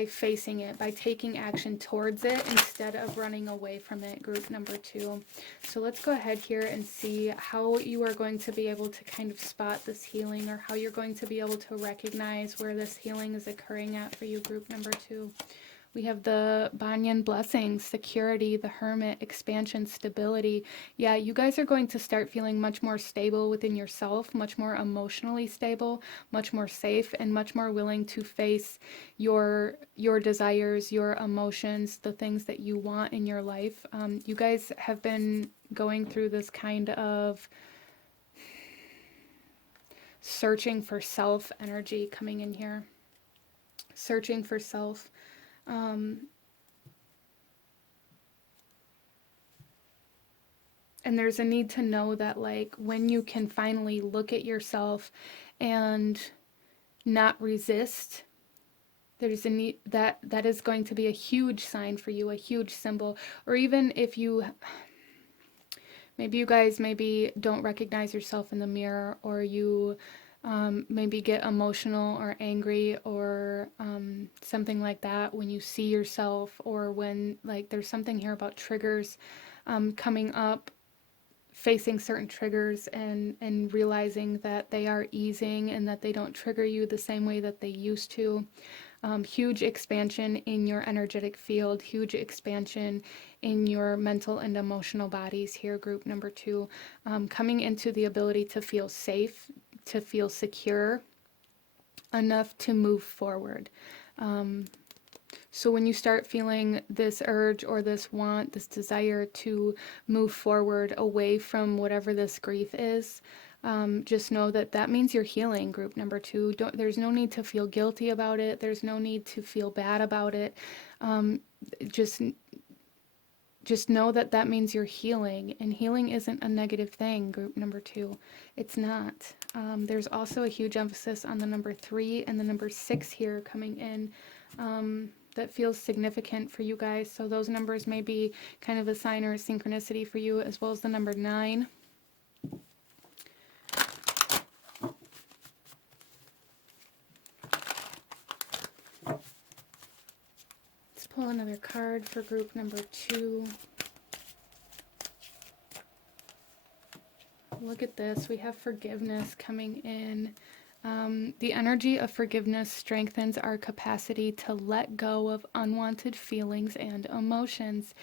facing it, by taking action towards it instead of running away from it, group number 2. So let's go ahead here and see how you are going to be able to kind of spot this healing, or how you're going to be able to recognize where this healing is occurring at for you, group number 2. We have the Banyan blessings, security, the hermit, expansion, stability. Yeah, you guys are going to start feeling much more stable within yourself, much more emotionally stable, much more safe, and much more willing to face your desires, your emotions, the things that you want in your life. You guys have been going through this kind of searching for self energy coming in here. Searching for self. And there's a need to know that, like, when you can finally look at yourself and not resist, there's a need that is going to be a huge sign for you, a huge symbol. Or even if you, maybe you guys maybe don't recognize yourself in the mirror, or you maybe get emotional or angry, or something like that when you see yourself, or when, like, there's something here about triggers coming up, facing certain triggers and realizing that they are easing and that they don't trigger you the same way that they used to. Huge expansion in your energetic field, huge expansion in your mental and emotional bodies here, group number 2. Coming into the ability to feel safe, to feel secure enough to move forward. So when you start feeling this urge or this want, this desire to move forward away from whatever this grief is, just know that that means you're healing, group number 2. There's no need to feel guilty about it. There's no need to feel bad about it. Just know that that means you're healing, and healing isn't a negative thing, group number 2. It's not. There's also a huge emphasis on the number 3 and the number 6 here coming in. That feels significant for you guys. So those numbers may be kind of a sign or a synchronicity for you, as well as the number 9. Let's pull another card for group number 2. Look at this. We have forgiveness coming in. The energy of forgiveness strengthens our capacity to let go of unwanted feelings and emotions.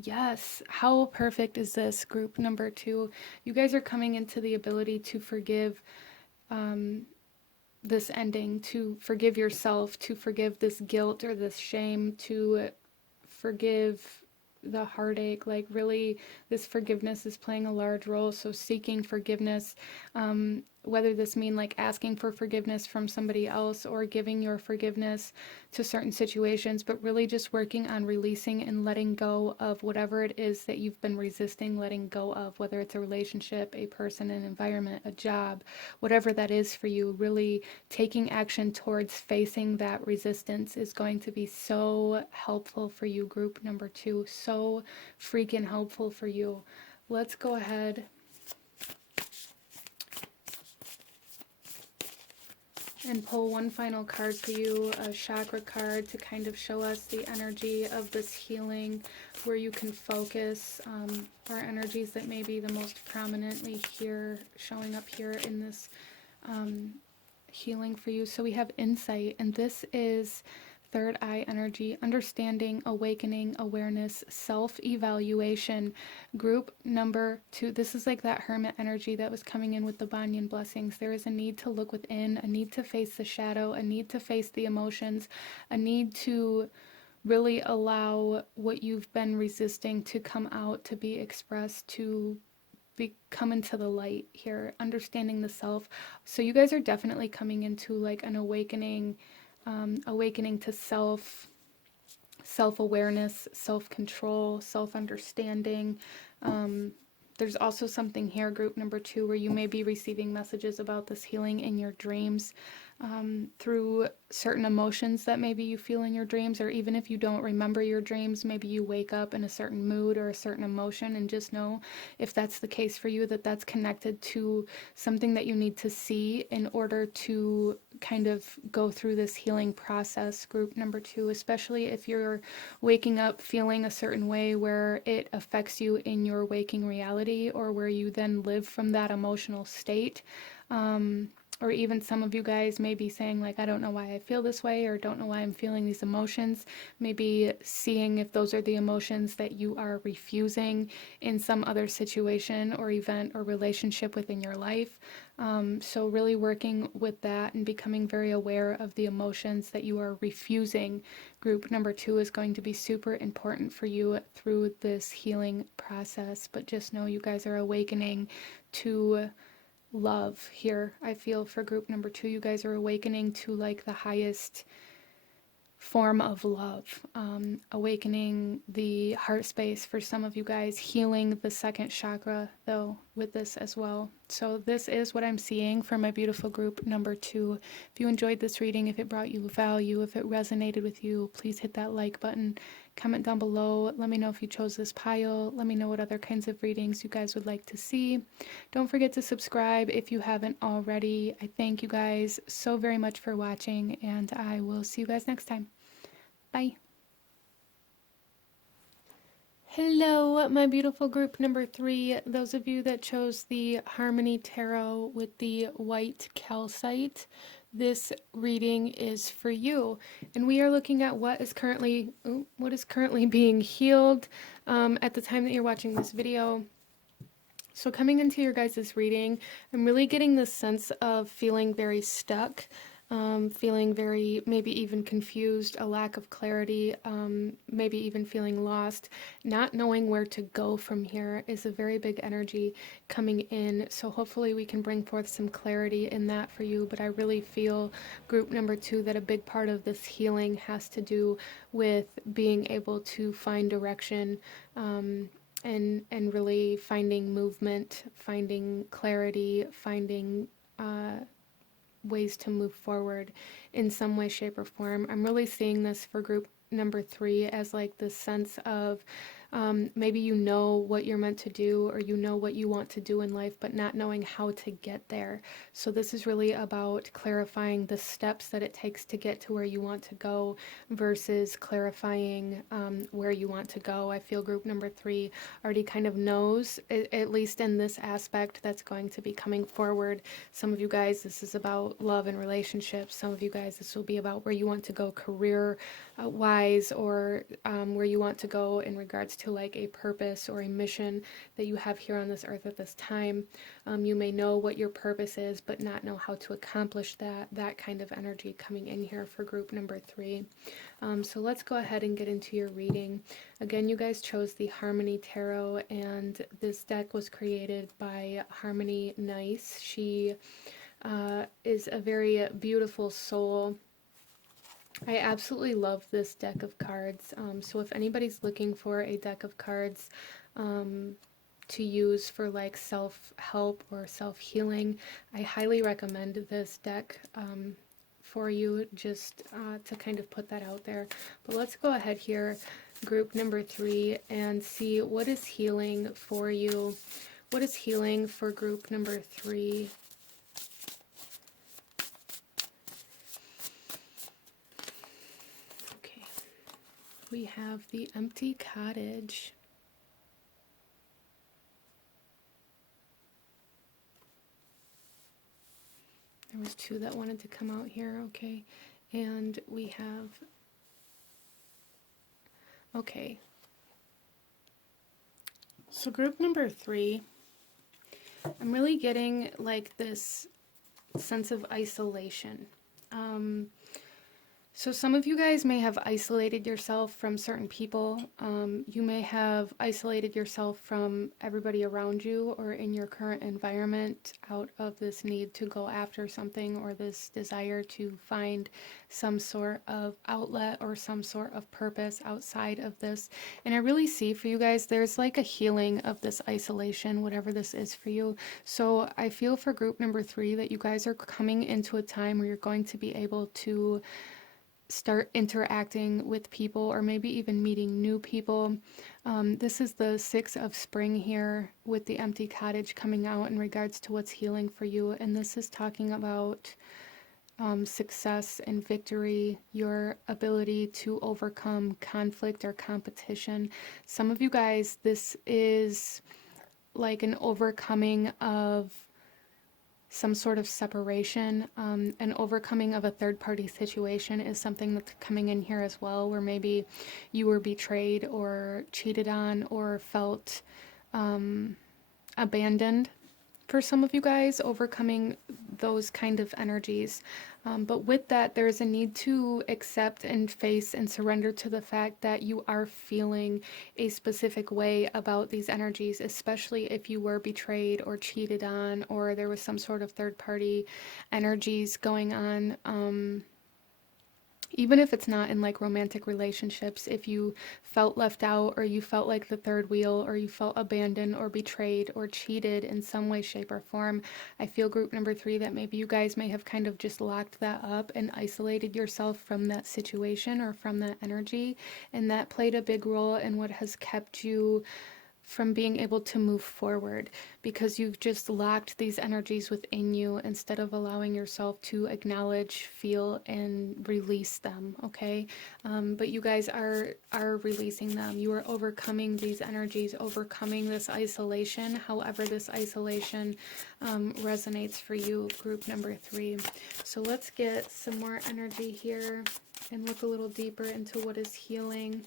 Yes, how perfect is this, group number 2? You guys are coming into the ability to forgive this ending, to forgive yourself, to forgive this guilt or this shame, to forgive the heartache. Like, really, this forgiveness is playing a large role. So seeking forgiveness whether this mean like asking for forgiveness from somebody else or giving your forgiveness to certain situations, but really just working on releasing and letting go of whatever it is that you've been resisting letting go of, whether it's a relationship, a person, an environment, a job, whatever that is for you. Really taking action towards facing that resistance is going to be so helpful for you, group number 2. So freaking helpful for you. Let's go ahead and pull one final card for you, a chakra card, to kind of show us the energy of this healing, where you can focus, or energies that may be the most prominently here, showing up here in this healing for you. So we have insight, and this is third eye energy, understanding, awakening, awareness, self-evaluation. Group number 2, this is like that hermit energy that was coming in with the Banyan blessings. There is a need to look within, a need to face the shadow, a need to face the emotions, a need to really allow what you've been resisting to come out, to be expressed, to come into the light here, understanding the self. So you guys are definitely coming into like an awakening, awakening to self-awareness, self-control, self-understanding. There's also something here, group number 2, where you may be receiving messages about this healing in your dreams, through certain emotions that maybe you feel in your dreams, or even if you don't remember your dreams, maybe you wake up in a certain mood or a certain emotion, and just know, if that's the case for you, that that's connected to something that you need to see in order to kind of go through this healing process, group number 2, especially if you're waking up feeling a certain way where it affects you in your waking reality, or where you then live from that emotional state. Or even some of you guys may be saying like, I don't know why I feel this way, or don't know why I'm feeling these emotions. Maybe seeing if those are the emotions that you are refusing in some other situation or event or relationship within your life. So really working with that and becoming very aware of the emotions that you are refusing. Group number 2 is going to be super important for you through this healing process. But just know you guys are awakening to love here. I feel for group number 2, you guys are awakening to like the highest form of love, awakening the heart space for some of you guys, healing the second chakra though with this as well. So this is what I'm seeing for my beautiful group number 2. If you enjoyed this reading, if it brought you value, if it resonated with you, please hit that like button, comment down below, let me know if you chose this pile, let me know what other kinds of readings you guys would like to see. Don't forget to subscribe if you haven't already. I thank you guys so very much for watching, and I will see you guys next time. Bye. Hello, my beautiful group number 3. Those of you that chose the Harmony Tarot with the white calcite, this reading is for you. And we are looking at what is currently being healed at the time that you're watching this video. So coming into your guys' reading, I'm really getting this sense of feeling very stuck, feeling very, maybe even confused, a lack of clarity, maybe even feeling lost. Not knowing where to go from here is a very big energy coming in. So hopefully we can bring forth some clarity in that for you. But I really feel, group number 2, that a big part of this healing has to do with being able to find direction, and really finding movement, finding clarity, finding ways to move forward in some way, shape, or form. I'm really seeing this for group number 3 as like this sense of maybe you know what you're meant to do, or you know what you want to do in life, but not knowing how to get there. So this is really about clarifying the steps that it takes to get to where you want to go versus clarifying where you want to go. I feel group number 3 already kind of knows, at least in this aspect that's going to be coming forward. Some of you guys, this is about love and relationships. Some of you guys, this will be about where you want to go career wise, or where you want to go in regards to like a purpose or a mission that you have here on this earth at this time. You may know what your purpose is, but not know how to accomplish that kind of energy coming in here for group number 3. So let's go ahead and get into your reading. Again, you guys chose the Harmony Tarot, and this deck was created by Harmony Nice. She is a very beautiful soul. I absolutely love this deck of cards. So if anybody's looking for a deck of cards to use for like self-help or self-healing, I highly recommend this deck for you, just to kind of put that out there. But let's go ahead here, group number 3, and see what is healing for you. What is healing for group number 3? Okay, we have the empty cottage. There was 2 that wanted to come out here, okay. And we have, okay. So group number 3, I'm really getting like this sense of isolation. So some of you guys may have isolated yourself from certain people. You may have isolated yourself from everybody around you or in your current environment out of this need to go after something or this desire to find some sort of outlet or some sort of purpose outside of this. And I really see for you guys, there's like a healing of this isolation, whatever this is for you. So I feel for group number 3 that you guys are coming into a time where you're going to be able to start interacting with people or maybe even meeting new people. This is the 6 of spring here with the empty cottage coming out in regards to what's healing for you. And this is talking about success and victory, your ability to overcome conflict or competition. Some of you guys, this is like an overcoming of some sort of separation. An overcoming of a third-party situation is something that's coming in here as well, where maybe you were betrayed or cheated on or felt abandoned. For some of you guys, overcoming those kind of energies. But with that, there's a need to accept and face and surrender to the fact that you are feeling a specific way about these energies, especially if you were betrayed or cheated on, or there was some sort of third-party energies going on. Even if it's not in like romantic relationships, if you felt left out or you felt like the third wheel or you felt abandoned or betrayed or cheated in some way, shape, or form, I feel group number 3 that maybe you guys may have kind of just locked that up and isolated yourself from that situation or from that energy. And that played a big role in what has kept you from being able to move forward, because you've just locked these energies within you instead of allowing yourself to acknowledge, feel, and release them, okay? But you guys are releasing them. You are overcoming these energies, overcoming this isolation, however this isolation resonates for you, group number 3. So let's get some more energy here and look a little deeper into what is healing.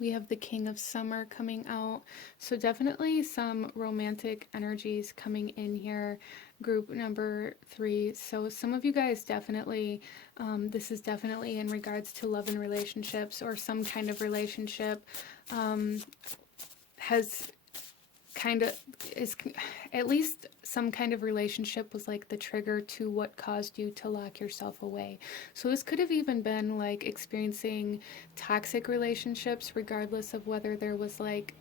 We have the King of Summer coming out. So definitely some romantic energies coming in here, group number 3. So some of you guys definitely, this is definitely in regards to love and relationships, or some kind of relationship has kind of, is at least some kind of relationship was like the trigger to what caused you to lock yourself away. So this could have even been like experiencing toxic relationships, regardless of whether there was like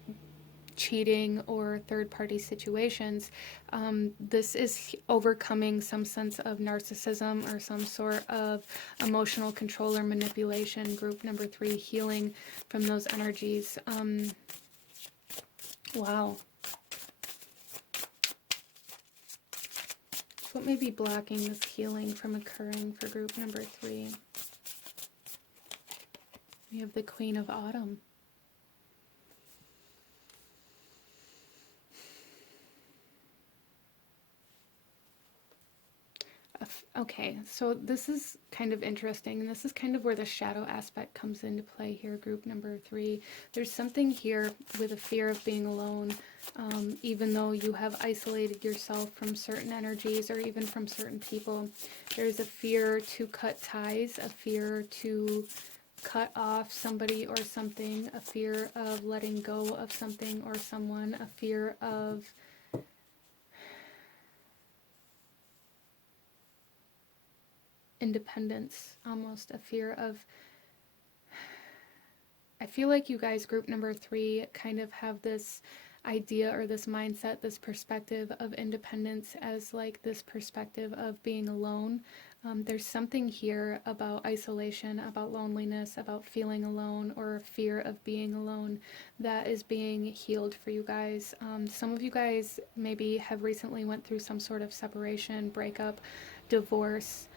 cheating or third-party situations. This is overcoming some sense of narcissism or some sort of emotional control or manipulation, group number 3, healing from those energies. Wow. What may be blocking this healing from occurring for group number 3? We have the Queen of Autumn. Okay, so this is kind of interesting, and this is kind of where the shadow aspect comes into play here, group number 3. There's something here with a fear of being alone, even though you have isolated yourself from certain energies or even from certain people. There's a fear to cut ties, a fear to cut off somebody or something, a fear of letting go of something or someone, a fear of independence, almost a fear of, I feel like you guys, group number 3, kind of have this idea or this mindset, this perspective of independence as like this perspective of being alone. There's something here about isolation, about loneliness, about feeling alone or fear of being alone that is being healed for you guys. Some of you guys maybe have recently went through some sort of separation, breakup, divorce,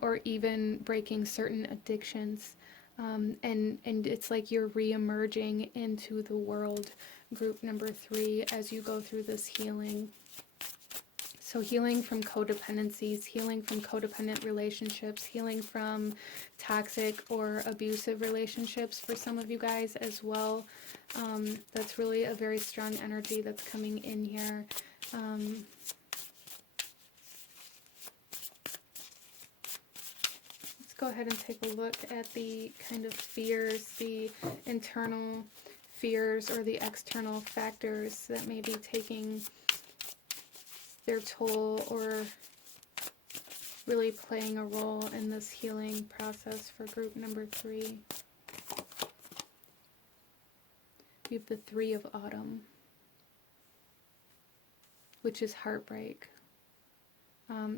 or even breaking certain addictions. And it's like you're re-emerging into the world, group number 3, as you go through this healing. So healing from codependencies, healing from codependent relationships, healing from toxic or abusive relationships for some of you guys as well. That's really a very strong energy that's coming in here. Let's go ahead and take a look at the kind of fears, the internal fears or the external factors that may be taking their toll or really playing a role in this healing process for group number 3. We have the 3 of Autumn, which is heartbreak.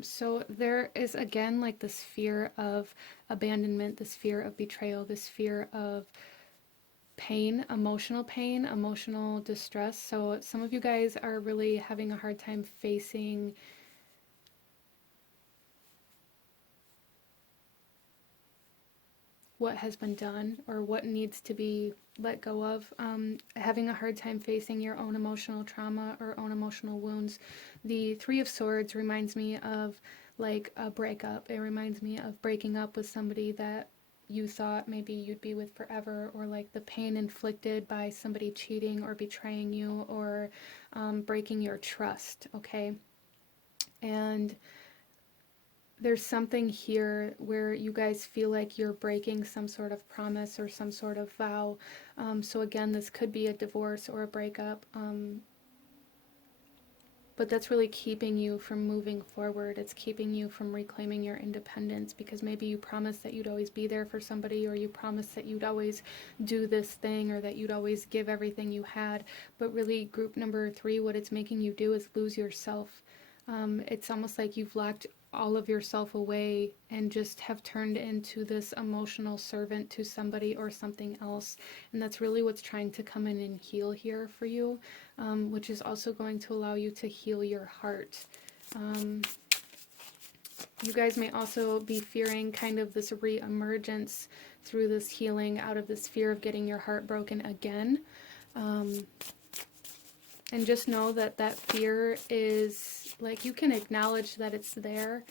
So there is again like this fear of abandonment, this fear of betrayal, this fear of pain, emotional distress. So some of you guys are really having a hard time facing what has been done or what needs to be let go of, having a hard time facing your own emotional trauma or own emotional wounds. The 3 of Swords reminds me of like a breakup. It reminds me of breaking up with somebody that you thought maybe you'd be with forever, or like the pain inflicted by somebody cheating or betraying you or breaking your trust, okay? And there's something here where you guys feel like you're breaking some sort of promise or some sort of vow. So again, this could be a divorce or a breakup, but that's really keeping you from moving forward. It's keeping you from reclaiming your independence because maybe you promised that you'd always be there for somebody, or you promised that you'd always do this thing, or that you'd always give everything you had. But really, group number 3, what it's making you do is lose yourself. It's almost like you've locked all of yourself away and just have turned into this emotional servant to somebody or something else. And that's really what's trying to come in and heal here for you, which is also going to allow you to heal your heart. You guys may also be fearing kind of this re-emergence through this healing out of this fear of getting your heart broken again. And just know that that fear is, like, you can acknowledge that it's there,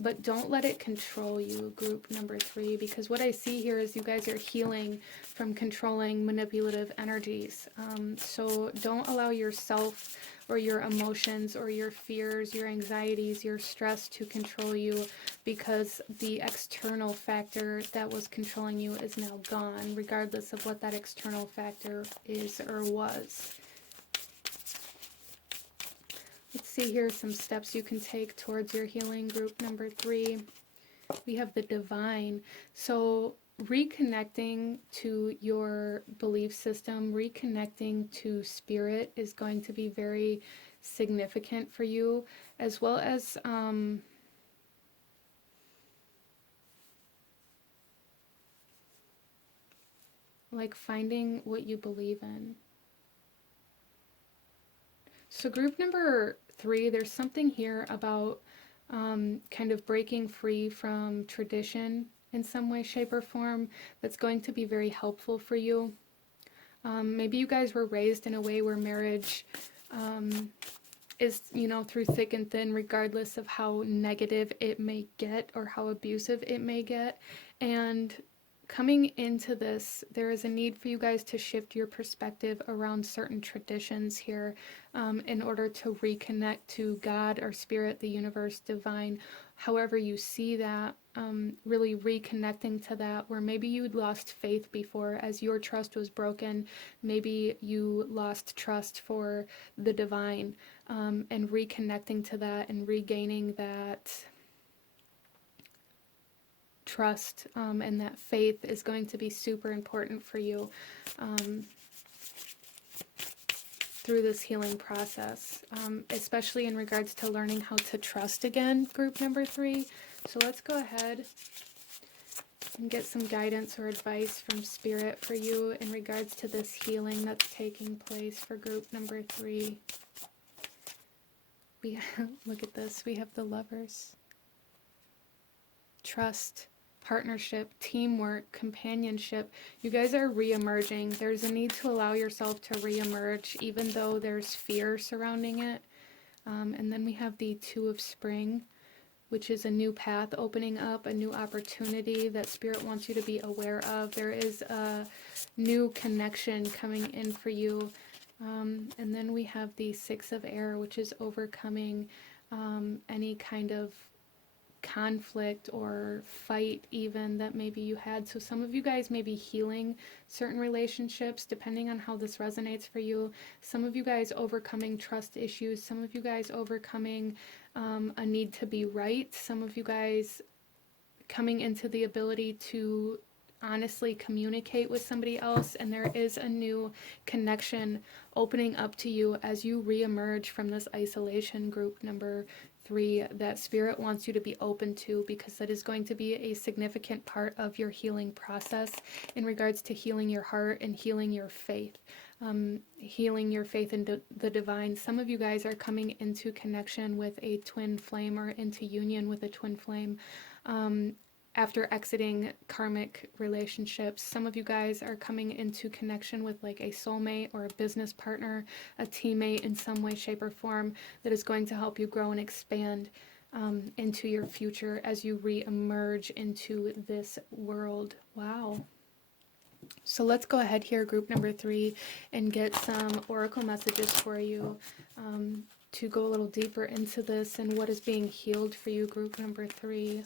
but don't let it control you, group number 3, because what I see here is you guys are healing from controlling manipulative energies. So don't allow yourself or your emotions or your fears, your anxieties, your stress to control you, because the external factor that was controlling you is now gone, regardless of what that external factor is or was. Let's see here some steps you can take towards your healing, group number 3. We have the divine. So reconnecting to your belief system, reconnecting to spirit is going to be very significant for you, as well as like finding what you believe in. So group number 3, there's something here about kind of breaking free from tradition in some way, shape, or form that's going to be very helpful for you. Maybe you guys were raised in a way where marriage is, you know, through thick and thin, regardless of how negative it may get or how abusive it may get. And coming into this, there is a need for you guys to shift your perspective around certain traditions here, in order to reconnect to God or Spirit, the universe, divine, however you see that. Really reconnecting to that, where maybe you'd lost faith before as your trust was broken. Maybe you lost trust for the divine, and reconnecting to that and regaining that trust, and that faith is going to be super important for you, um, through this healing process, especially in regards to learning how to trust again, group number 3. So let's go ahead and get some guidance or advice from Spirit for you in regards to this healing that's taking place for group number 3. We look at this. We have the Lovers. Trust, partnership, teamwork, companionship. You guys are re-emerging. There's a need to allow yourself to re-emerge, even though there's fear surrounding it. And then we have the Two of Spring, which is a new path opening up, a new opportunity that Spirit wants you to be aware of. There is a new connection coming in for you. And then we have the Six of Air, which is overcoming any kind of conflict or fight even that maybe you had. So some of you guys may be healing certain relationships depending on how this resonates for you. Some of you guys overcoming trust issues. Some of you guys overcoming a need to be right. Some of you guys coming into the ability to honestly communicate with somebody else, and there is a new connection opening up to you as you re-emerge from this isolation, group number 3, that Spirit wants you to be open to, because that is going to be a significant part of your healing process in regards to healing your heart and healing your faith. Healing your faith in the divine. Some of you guys are coming into connection with a twin flame, or into union with a twin flame, after exiting karmic relationships. Some of you guys are coming into connection with like a soulmate or a business partner, a teammate in some way, shape, or form that is going to help you grow and expand into your future as you re-emerge into this world. Wow. So let's go ahead here, group number 3, and get some oracle messages for you, to go a little deeper into this and what is being healed for you, group number 3.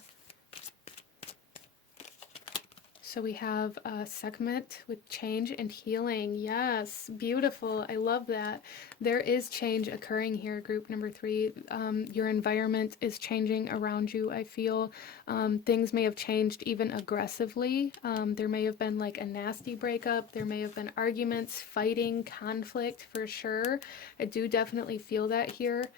So we have a segment with change and healing. Yes, beautiful. I love that. There is change occurring here, group number 3. Your environment is changing around you, I feel. Things may have changed even aggressively. There may have been like a nasty breakup. There may have been arguments, fighting, conflict, for sure. I do definitely feel that here.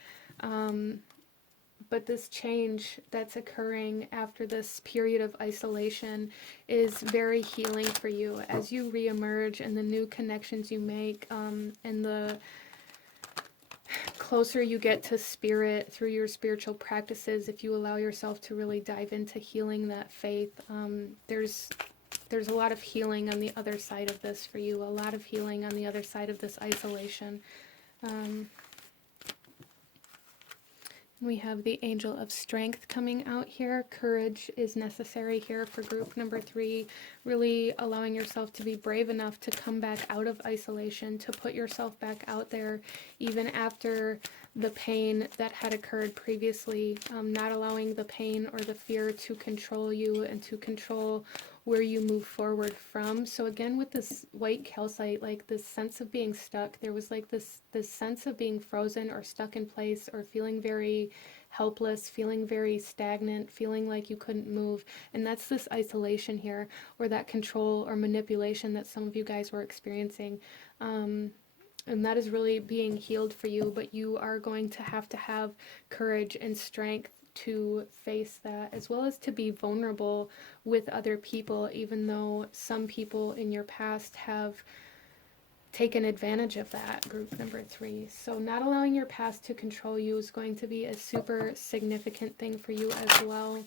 But this change that's occurring after this period of isolation is very healing for you as you reemerge, and the new connections you make, and the closer you get to Spirit through your spiritual practices. If you allow yourself to really dive into healing that faith, there's a lot of healing on the other side of this for you, a lot of healing on the other side of this isolation. We have the Angel of Strength coming out here. Courage is necessary here for group number 3. Really allowing yourself to be brave enough to come back out of isolation, to put yourself back out there, even after the pain that had occurred previously. Not allowing the pain or the fear to control you and to control where you move forward from. So again, with this white calcite, like this sense of being stuck, there was like this sense of being frozen or stuck in place, or feeling very helpless, feeling very stagnant, feeling like you couldn't move. And that's this isolation here, or that control or manipulation that some of you guys were experiencing. And that is really being healed for you, but you are going to have courage and strength to face that, as well as to be vulnerable with other people, even though some people in your past have taken advantage of that, group number 3. So not allowing your past to control you is going to be a super significant thing for you as well.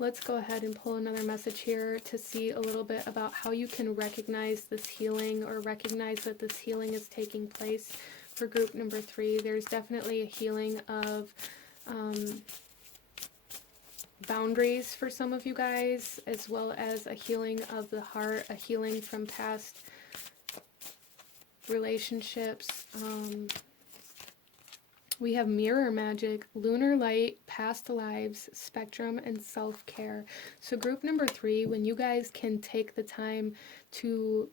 Let's go ahead and pull another message here to see a little bit about how you can recognize this healing, or recognize that this healing is taking place for group number 3, there's definitely a healing of boundaries for some of you guys, as well as a healing of the heart, a healing from past relationships. We have mirror magic, lunar light, past lives, spectrum, and self-care. So group number 3, when you guys can take the time to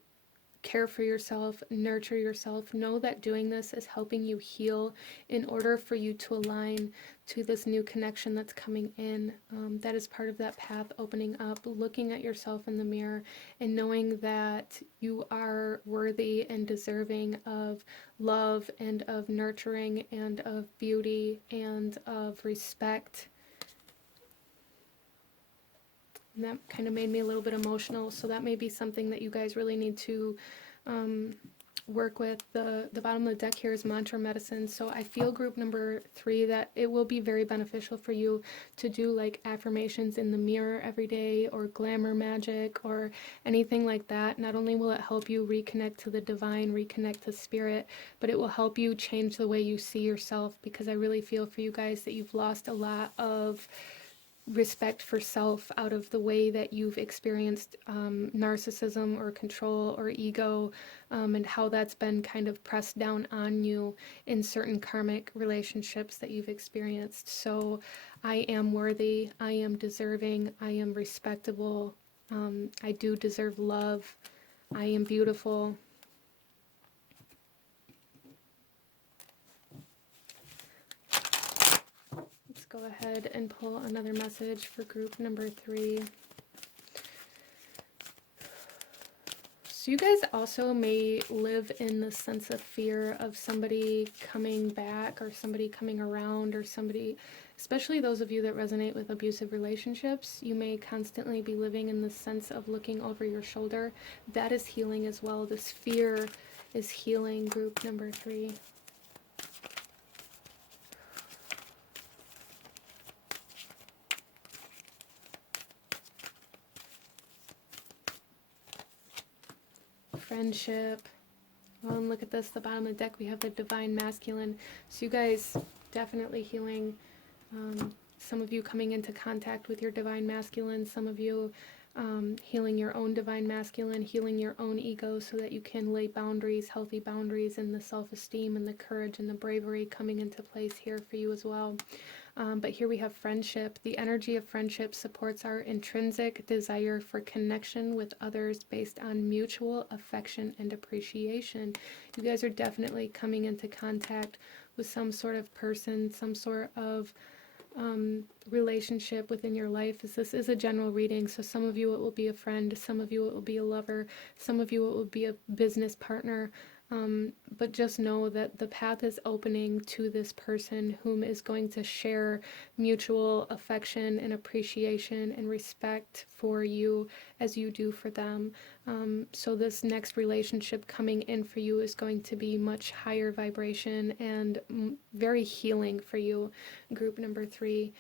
care for yourself, nurture yourself, know that doing this is helping you heal in order for you to align to this new connection that's coming in. That is part of that path opening up, looking at yourself in the mirror and knowing that you are worthy and deserving of love and of nurturing and of beauty and of respect. And that kind of made me a little bit emotional, so that may be something that you guys really need to work with. The bottom of the deck here is mantra medicine, so I feel group number 3 that it will be very beneficial for you to do like affirmations in the mirror every day, or glamour magic, or anything like that. Not only will it help you reconnect to the divine, reconnect to spirit, but it will help you change the way you see yourself, because I really feel for you guys that you've lost a lot of respect for self out of the way that you've experienced narcissism or control or ego, and how that's been kind of pressed down on you in certain karmic relationships that you've experienced. So I am worthy, I am deserving, I am respectable, I do deserve love, I am beautiful. Let's go ahead and pull another message for group number 3. So you guys also may live in the sense of fear of somebody coming back, or somebody coming around, or somebody, especially those of you that resonate with abusive relationships, you may constantly be living in the sense of looking over your shoulder. That is healing as well. This fear is healing, group number 3. Friendship. Well, and look at this, the bottom of the deck, we have the divine masculine. So you guys definitely healing, some of you coming into contact with your divine masculine, some of you healing your own divine masculine, healing your own ego so that you can lay boundaries, healthy boundaries, and the self-esteem and the courage and the bravery coming into place here for you as well. But here we have friendship. The energy of friendship supports our intrinsic desire for connection with others based on mutual affection and appreciation. You guys are definitely coming into contact with some sort of person, some sort of relationship within your life. This is a general reading, so some of you it will be a friend, some of you it will be a lover, some of you it will be a business partner. But just know that the path is opening to this person whom is going to share mutual affection and appreciation and respect for you as you do for them. So this next relationship coming in for you is going to be much higher vibration and very healing for you, group number 3.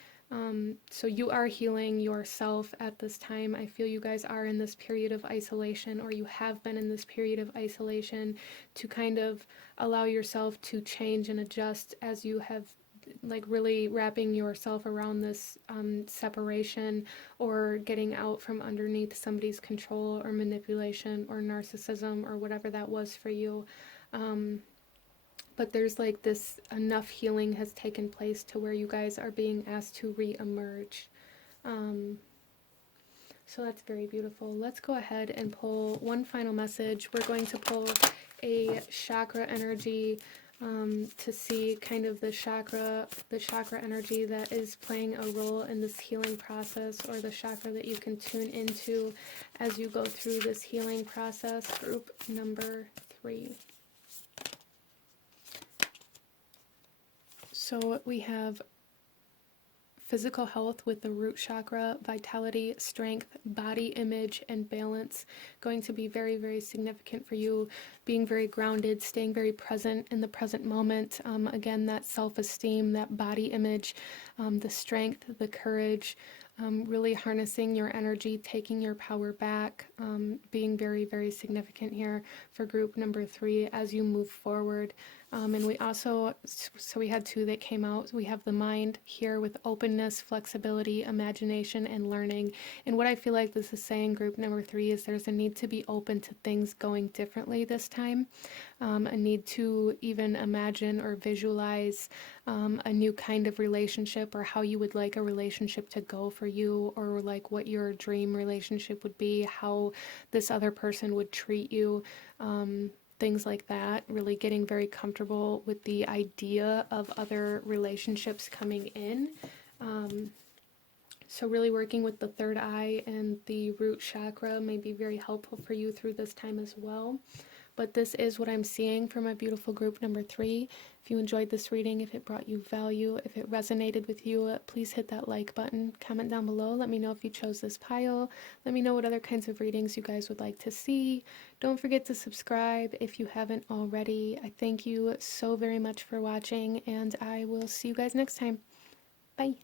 So you are healing yourself at this time. I feel you guys are in this period of isolation, or you have been in this period of isolation, to kind of allow yourself to change and adjust as you have like really wrapping yourself around this separation, or getting out from underneath somebody's control or manipulation or narcissism or whatever that was for you. But there's like this, enough healing has taken place to where you guys are being asked to re-emerge. So that's very beautiful. Let's go ahead and pull one final message. We're going to pull a chakra energy to see kind of the chakra energy that is playing a role in this healing process, or the chakra that you can tune into as you go through this healing process, group number 3. So we have physical health with the root chakra, vitality, strength, body image, and balance, going to be very, very significant for you. Being very grounded, staying very present in the present moment. Again, that self-esteem, that body image, the strength, the courage, really harnessing your energy, taking your power back, being very, very significant here for group number 3 as you move forward. And we also, so we had 2 that came out. We have the mind here with openness, flexibility, imagination, and learning. And what I feel like this is saying, group number 3, is there's a need to be open to things going differently this time. A need to even imagine or visualize a new kind of relationship, or how you would like a relationship to go for you, or like what your dream relationship would be, how this other person would treat you, things like that. Really getting very comfortable with the idea of other relationships coming in. So really working with the third eye and the root chakra may be very helpful for you through this time as well. But this is what I'm seeing for my beautiful group number 3. If you enjoyed this reading, if it brought you value, if it resonated with you, please hit that like button. Comment down below. Let me know if you chose this pile. Let me know what other kinds of readings you guys would like to see. Don't forget to subscribe if you haven't already. I thank you so very much for watching, and I will see you guys next time. Bye.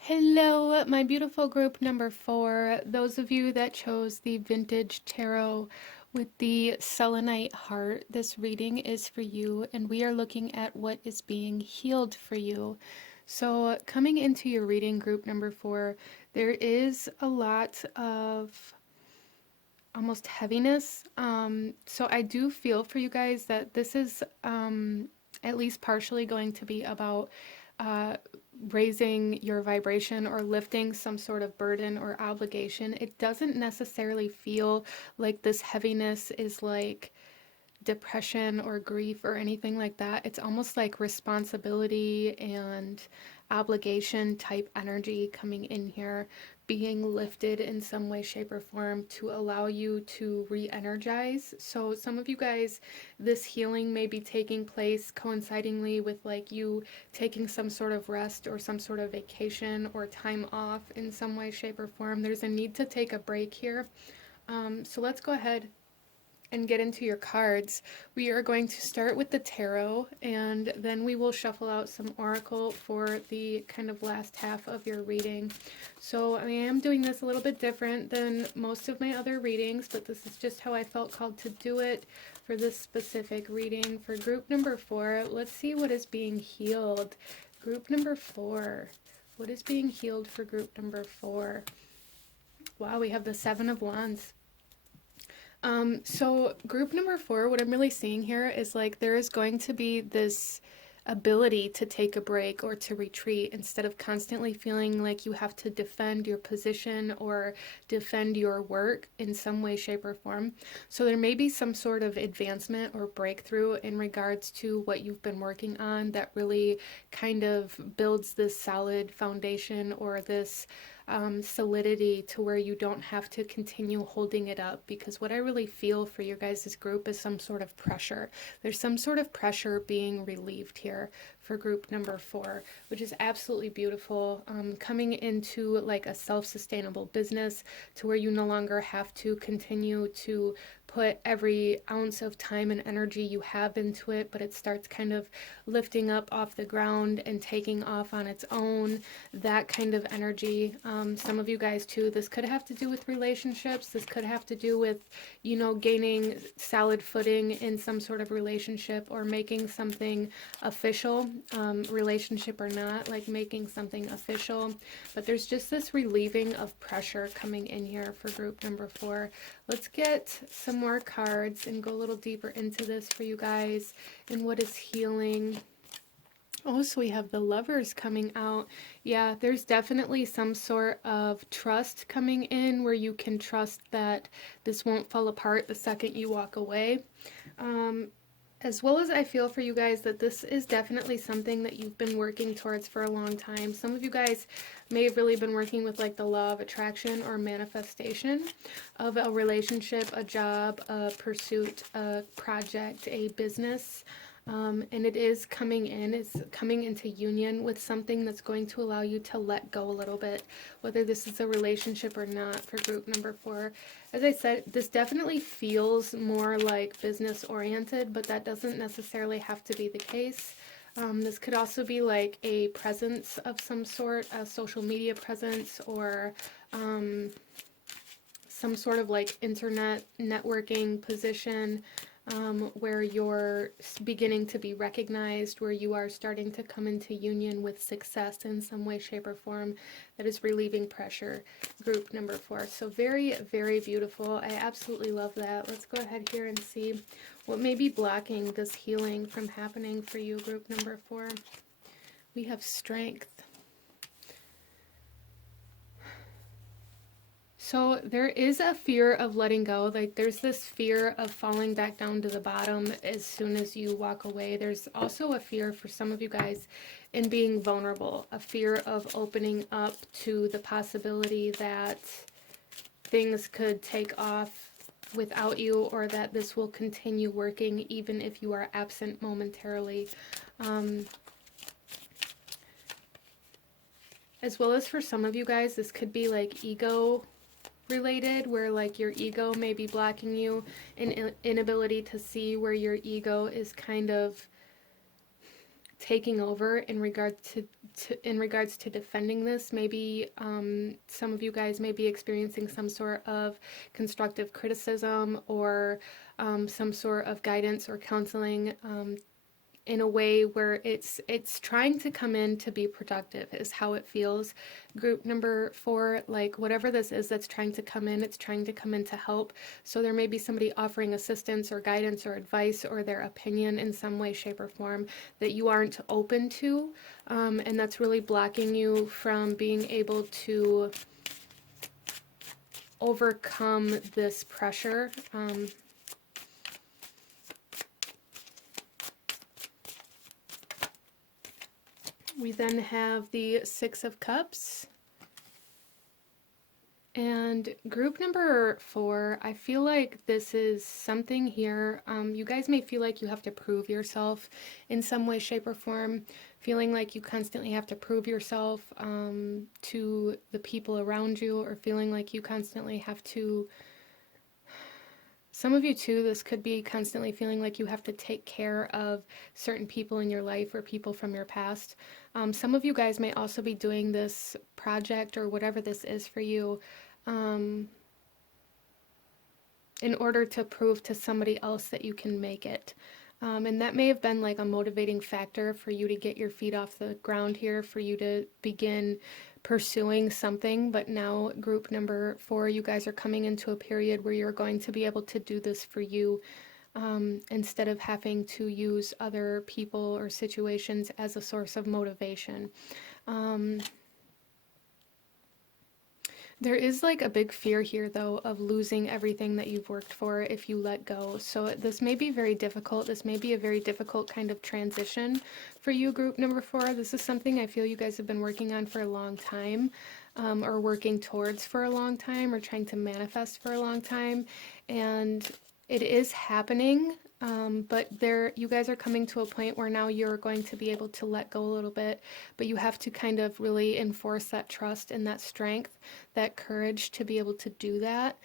Hello, my beautiful group number 4. Those of you that chose the vintage tarot with the selenite heart, this reading is for you, and we are looking at what is being healed for you. So coming into your reading, group number 4, there is a lot of almost heaviness. So I do feel for you guys that this is at least partially going to be about raising your vibration or lifting some sort of burden or obligation. It doesn't necessarily feel like this heaviness is like depression or grief or anything like that. It's almost like responsibility and obligation type energy coming in here, being lifted in some way, shape, or form to allow you to re-energize. So some of you guys, this healing may be taking place coincidingly with like you taking some sort of rest or some sort of vacation or time off in some way, shape, or form. There's a need to take a break here. So let's go ahead and get into your cards. We are going to start with the tarot, and then we will shuffle out some oracle for the kind of last half of your reading. So I am doing this a little bit different than most of my other readings, but this is just how I felt called to do it for this specific reading. For group number 4, let's see what is being healed. Group number 4. What is being healed for group number 4? Wow, we have the 7 of Wands. So group number 4, what I'm really seeing here is like there is going to be this ability to take a break or to retreat instead of constantly feeling like you have to defend your position or defend your work in some way, shape, or form. So there may be some sort of advancement or breakthrough in regards to what you've been working on that really kind of builds this solid foundation or this solidity to where you don't have to continue holding it up. Because what I really feel for your guys' group is some sort of pressure. There's some sort of pressure being relieved here for group number 4, which is absolutely beautiful. Coming into like a self-sustainable business to where you no longer have to continue to put every ounce of time and energy you have into it, but it starts kind of lifting up off the ground and taking off on its own, that kind of energy. Some of you guys too, this could have to do with relationships. This could have to do with, you know, gaining solid footing in some sort of relationship or making something official, relationship or not, like making something official. But there's just this relieving of pressure coming in here for group number 4. Let's get some more cards and go a little deeper into this for you guys and what is healing. Oh, so we have the Lovers coming out. Yeah, there's definitely some sort of trust coming in where you can trust that this won't fall apart the second you walk away. As well as I feel for you guys that this is definitely something that you've been working towards for a long time. Some of you guys may have really been working with like the law of attraction or manifestation of a relationship, a job, a pursuit, a project, a business. And it is coming in, it's coming into union with something that's going to allow you to let go a little bit, whether this is a relationship or not for group number 4. As I said, this definitely feels more like business oriented, but that doesn't necessarily have to be the case. This could also be like a presence of some sort, a social media presence, or some sort of like internet networking position, where you're beginning to be recognized, where you are starting to come into union with success in some way, shape, or form that is relieving pressure. Group number 4. So very, very beautiful. I absolutely love that. Let's go ahead here and see what may be blocking this healing from happening for you, group number 4. We have strength. So there is a fear of letting go. Like there's this fear of falling back down to the bottom as soon as you walk away. There's also a fear for some of you guys in being vulnerable, a fear of opening up to the possibility that things could take off without you, or that this will continue working even if you are absent momentarily. As well as for some of you guys, this could be like ego related, where like your ego may be blocking you, an inability to see where your ego is kind of taking over in regards to defending this. Maybe some of you guys may be experiencing some sort of constructive criticism, or some sort of guidance or counseling in a way where it's trying to come in to be productive, is how it feels. Group number 4, like whatever this is that's trying to come in, it's trying to come in to help. So there may be somebody offering assistance or guidance or advice or their opinion in some way, shape, or form that you aren't open to, and that's really blocking you from being able to overcome this pressure. We then have the 6 of Cups. And group number 4, I feel like this is something here. You guys may feel like you have to prove yourself in some way, shape, or form. Feeling like you constantly have to prove yourself to the people around you, or feeling like you constantly have to... Some of you too, this could be constantly feeling like you have to take care of certain people in your life or people from your past. Some of you guys may also be doing this project or whatever this is for you in order to prove to somebody else that you can make it. And that may have been like a motivating factor for you to get your feet off the ground here, for you to begin pursuing something. But now, group number 4, you guys are coming into a period where you're going to be able to do this for you, instead of having to use other people or situations as a source of motivation. There is like a big fear here, though, of losing everything that you've worked for if you let go. So this may be very difficult. This may be a very difficult kind of transition for you, group number 4. This is something I feel you guys have been working on for a long time, or working towards for a long time, or trying to manifest for a long time. And it is happening, but you guys are coming to a point where now you're going to be able to let go a little bit, but you have to kind of really enforce that trust and that strength, that courage to be able to do that,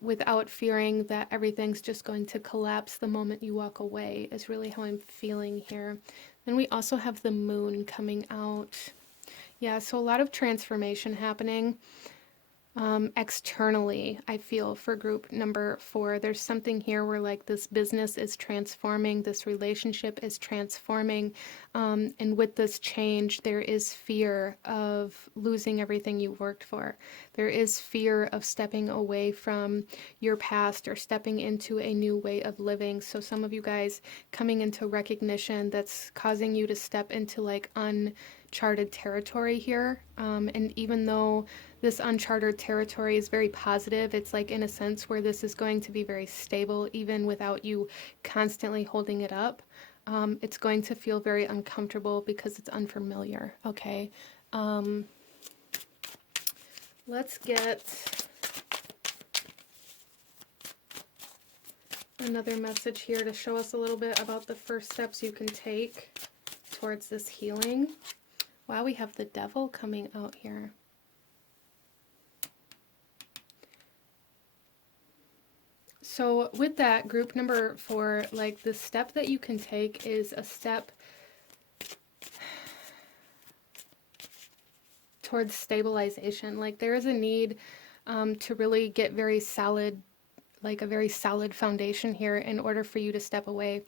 without fearing that everything's just going to collapse the moment you walk away, is really how I'm feeling here. Then we also have the moon coming out. Yeah, so a lot of transformation happening. Externally, I feel, for group number 4, there's something here where like this business is transforming, this relationship is transforming, and with this change there is fear of losing everything you worked for. There is fear of stepping away from your past or stepping into a new way of living. So some of you guys coming into recognition that's causing you to step into like uncharted territory here, and even though this uncharted territory is very positive, it's like in a sense where this is going to be very stable even without you constantly holding it up. It's going to feel very uncomfortable because it's unfamiliar, okay? Let's get another message here to show us a little bit about the first steps you can take towards this healing. Wow, we have the Devil coming out here. So with that, group number 4, like the step that you can take is a step towards stabilization. Like there is a need to really get very solid, like a very solid foundation here in order for you to step away.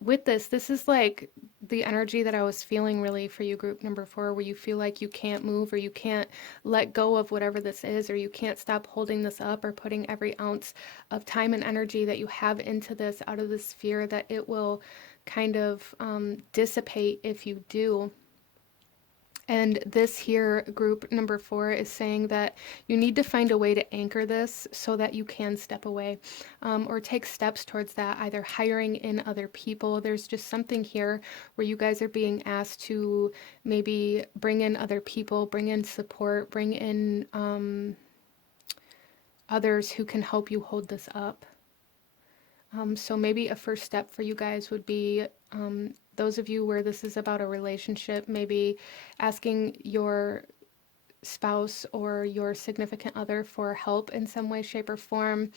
With this is like the energy that I was feeling really for you, group number 4, where you feel like you can't move or you can't let go of whatever this is, or you can't stop holding this up or putting every ounce of time and energy that you have into this out of this fear that it will kind of dissipate if you do. And this here, group number 4, is saying that you need to find a way to anchor this so that you can step away or take steps towards that, either hiring in other people. There's just something here where you guys are being asked to maybe bring in other people, bring in support, bring in others who can help you hold this up. So maybe a first step for you guys would be those of you where this is about a relationship, maybe asking your spouse or your significant other for help in some way, shape, or form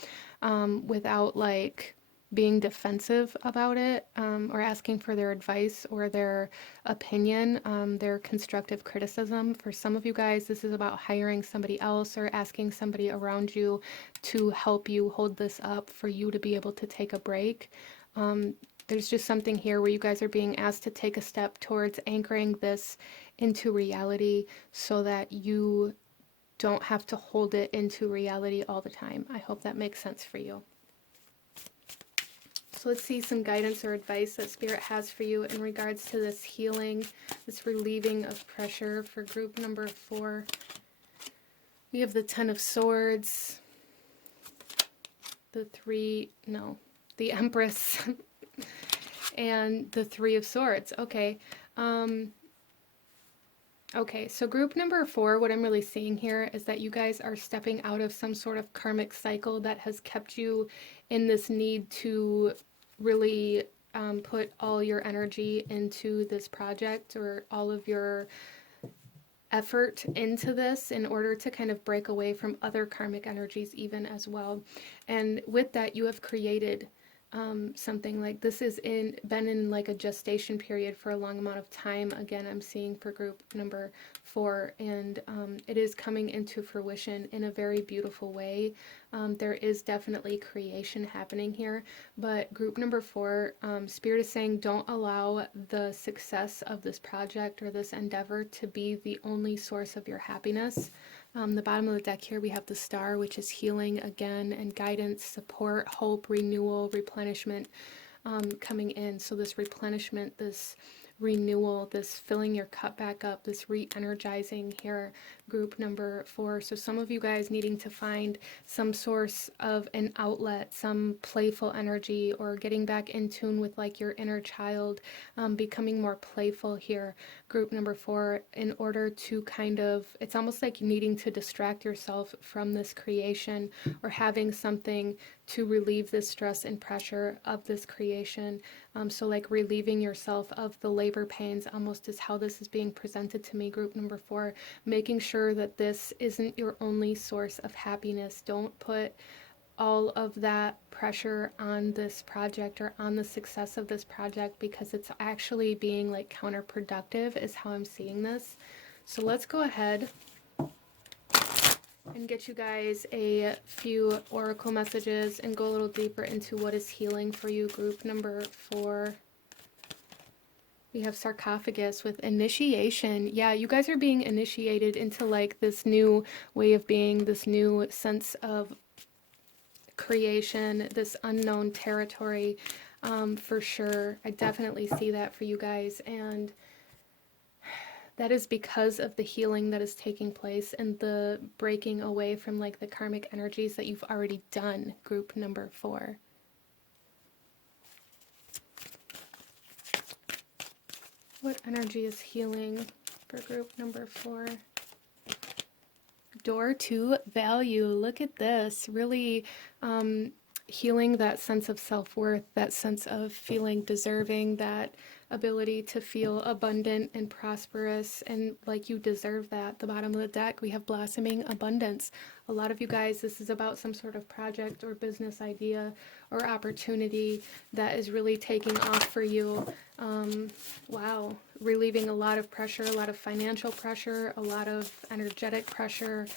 without like being defensive about it or asking for their advice or their opinion, their constructive criticism. For some of you guys, this is about hiring somebody else or asking somebody around you to help you hold this up for you to be able to take a break. There's just something here where you guys are being asked to take a step towards anchoring this into reality so that you don't have to hold it into reality all the time. I hope that makes sense for you. So let's see some guidance or advice that Spirit has for you in regards to this healing, this relieving of pressure for group number 4. We have the 10 of Swords, the Empress, and the 3 of Swords. Okay. Okay, so group number 4, what I'm really seeing here is that you guys are stepping out of some sort of karmic cycle that has kept you in this need to really put all your energy into this project or all of your effort into this in order to kind of break away from other karmic energies even as well. And with that, you have created something like this is been in like a gestation period for a long amount of time. Again, I'm seeing for group number 4, and it is coming into fruition in a very beautiful way. There is definitely creation happening here, but group number 4, Spirit is saying don't allow the success of this project or this endeavor to be the only source of your happiness. The bottom of the deck here, we have the Star, which is healing again and guidance, support, hope, renewal, replenishment coming in. So this replenishment, this renewal, this filling your cup back up, this re-energizing here, group number 4. So some of you guys needing to find some source of an outlet, some playful energy, or getting back in tune with like your inner child, becoming more playful here, group number 4, in order to kind of, it's almost like needing to distract yourself from this creation or having something to relieve the stress and pressure of this creation. So like relieving yourself of the labor pains almost is how this is being presented to me, group number 4, making sure that this isn't your only source of happiness. Don't put all of that pressure on this project or on the success of this project, because it's actually being like counterproductive is how I'm seeing this. So let's go ahead and get you guys a few oracle messages and go a little deeper into what is healing for you, group number 4. We have sarcophagus with initiation. Yeah, you guys are being initiated into like this new way of being, this new sense of creation, this unknown territory, for sure. I definitely see that for you guys, and that is because of the healing that is taking place and the breaking away from like the karmic energies that you've already done, group number 4. What energy is healing for group number 4? Door to value. Look at this. Really healing that sense of self-worth, that sense of feeling deserving, that ability to feel abundant and prosperous and like you deserve that. The bottom of the deck, we have blossoming abundance. A lot of you guys, this is about some sort of project or business idea or opportunity that is really taking off for you. Wow, relieving a lot of pressure, a lot of financial pressure, a lot of energetic pressure.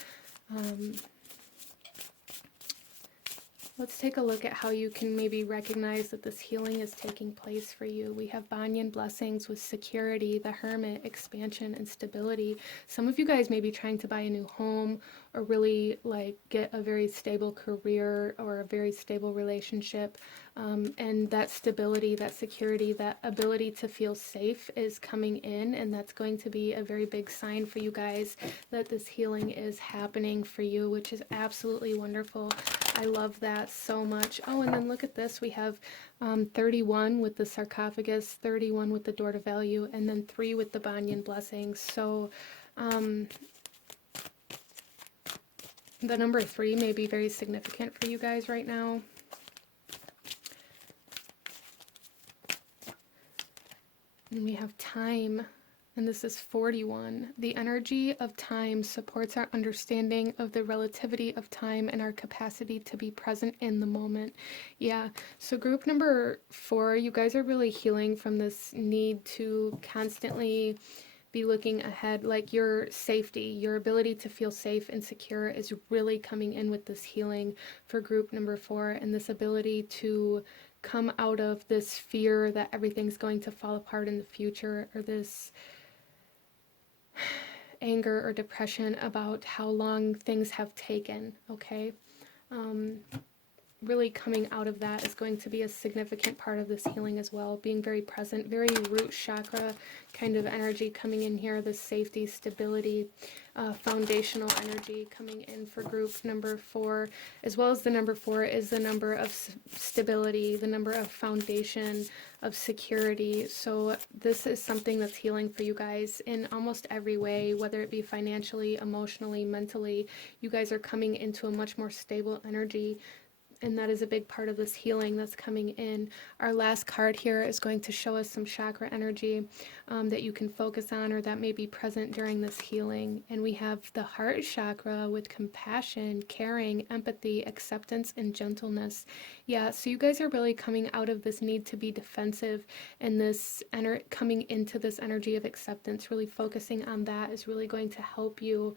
Let's take a look at how you can maybe recognize that this healing is taking place for you. We have banyan blessings with security, the hermit, expansion, and stability. Some of you guys may be trying to buy a new home or really like get a very stable career or a very stable relationship. And that stability, that security, that ability to feel safe is coming in, and that's going to be a very big sign for you guys that this healing is happening for you, which is absolutely wonderful. I love that so much. Oh, and then look at this. We have 31 with the sarcophagus, 31 with the door to value, and then 3 with the banyan blessings. So the number 3 may be very significant for you guys right now. And we have time, and this is 41. The energy of time supports our understanding of the relativity of time and our capacity to be present in the moment. Yeah, so group number 4, you guys are really healing from this need to constantly be looking ahead. Like your safety, your ability to feel safe and secure is really coming in with this healing for group number 4, and this ability to come out of this fear that everything's going to fall apart in the future, or this anger or depression about how long things have taken, okay? Really coming out of that is going to be a significant part of this healing as well. Being very present, very root chakra kind of energy coming in here. This safety, stability, foundational energy coming in for group number 4, as well as the number 4 is the number of stability, the number of foundation, of security. So this is something that's healing for you guys in almost every way, whether it be financially, emotionally, mentally. You guys are coming into a much more stable energy, and that is a big part of this healing that's coming in. Our last card here is going to show us some chakra energy that you can focus on or that may be present during this healing. And we have the heart chakra with compassion, caring, empathy, acceptance, and gentleness. Yeah, so you guys are really coming out of this need to be defensive, and this coming into this energy of acceptance. Really focusing on that is really going to help you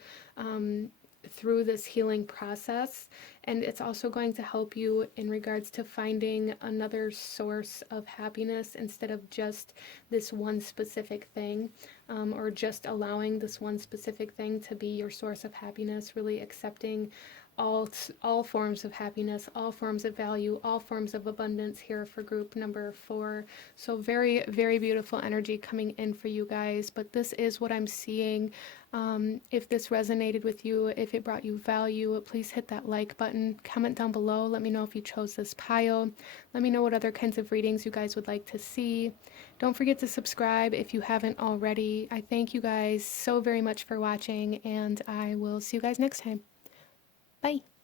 through this healing process, and it's also going to help you in regards to finding another source of happiness instead of just this one specific thing, or just allowing this one specific thing to be your source of happiness. Really accepting all forms of happiness, all forms of value, all forms of abundance here for group number 4. So very, very beautiful energy coming in for you guys, but this is what I'm seeing. If this resonated with you, if it brought you value, please hit that like button, comment down below, let me know if you chose this pile, let me know what other kinds of readings you guys would like to see. Don't forget to subscribe if you haven't already. I thank you guys so very much for watching, and I will see you guys next time. Bye.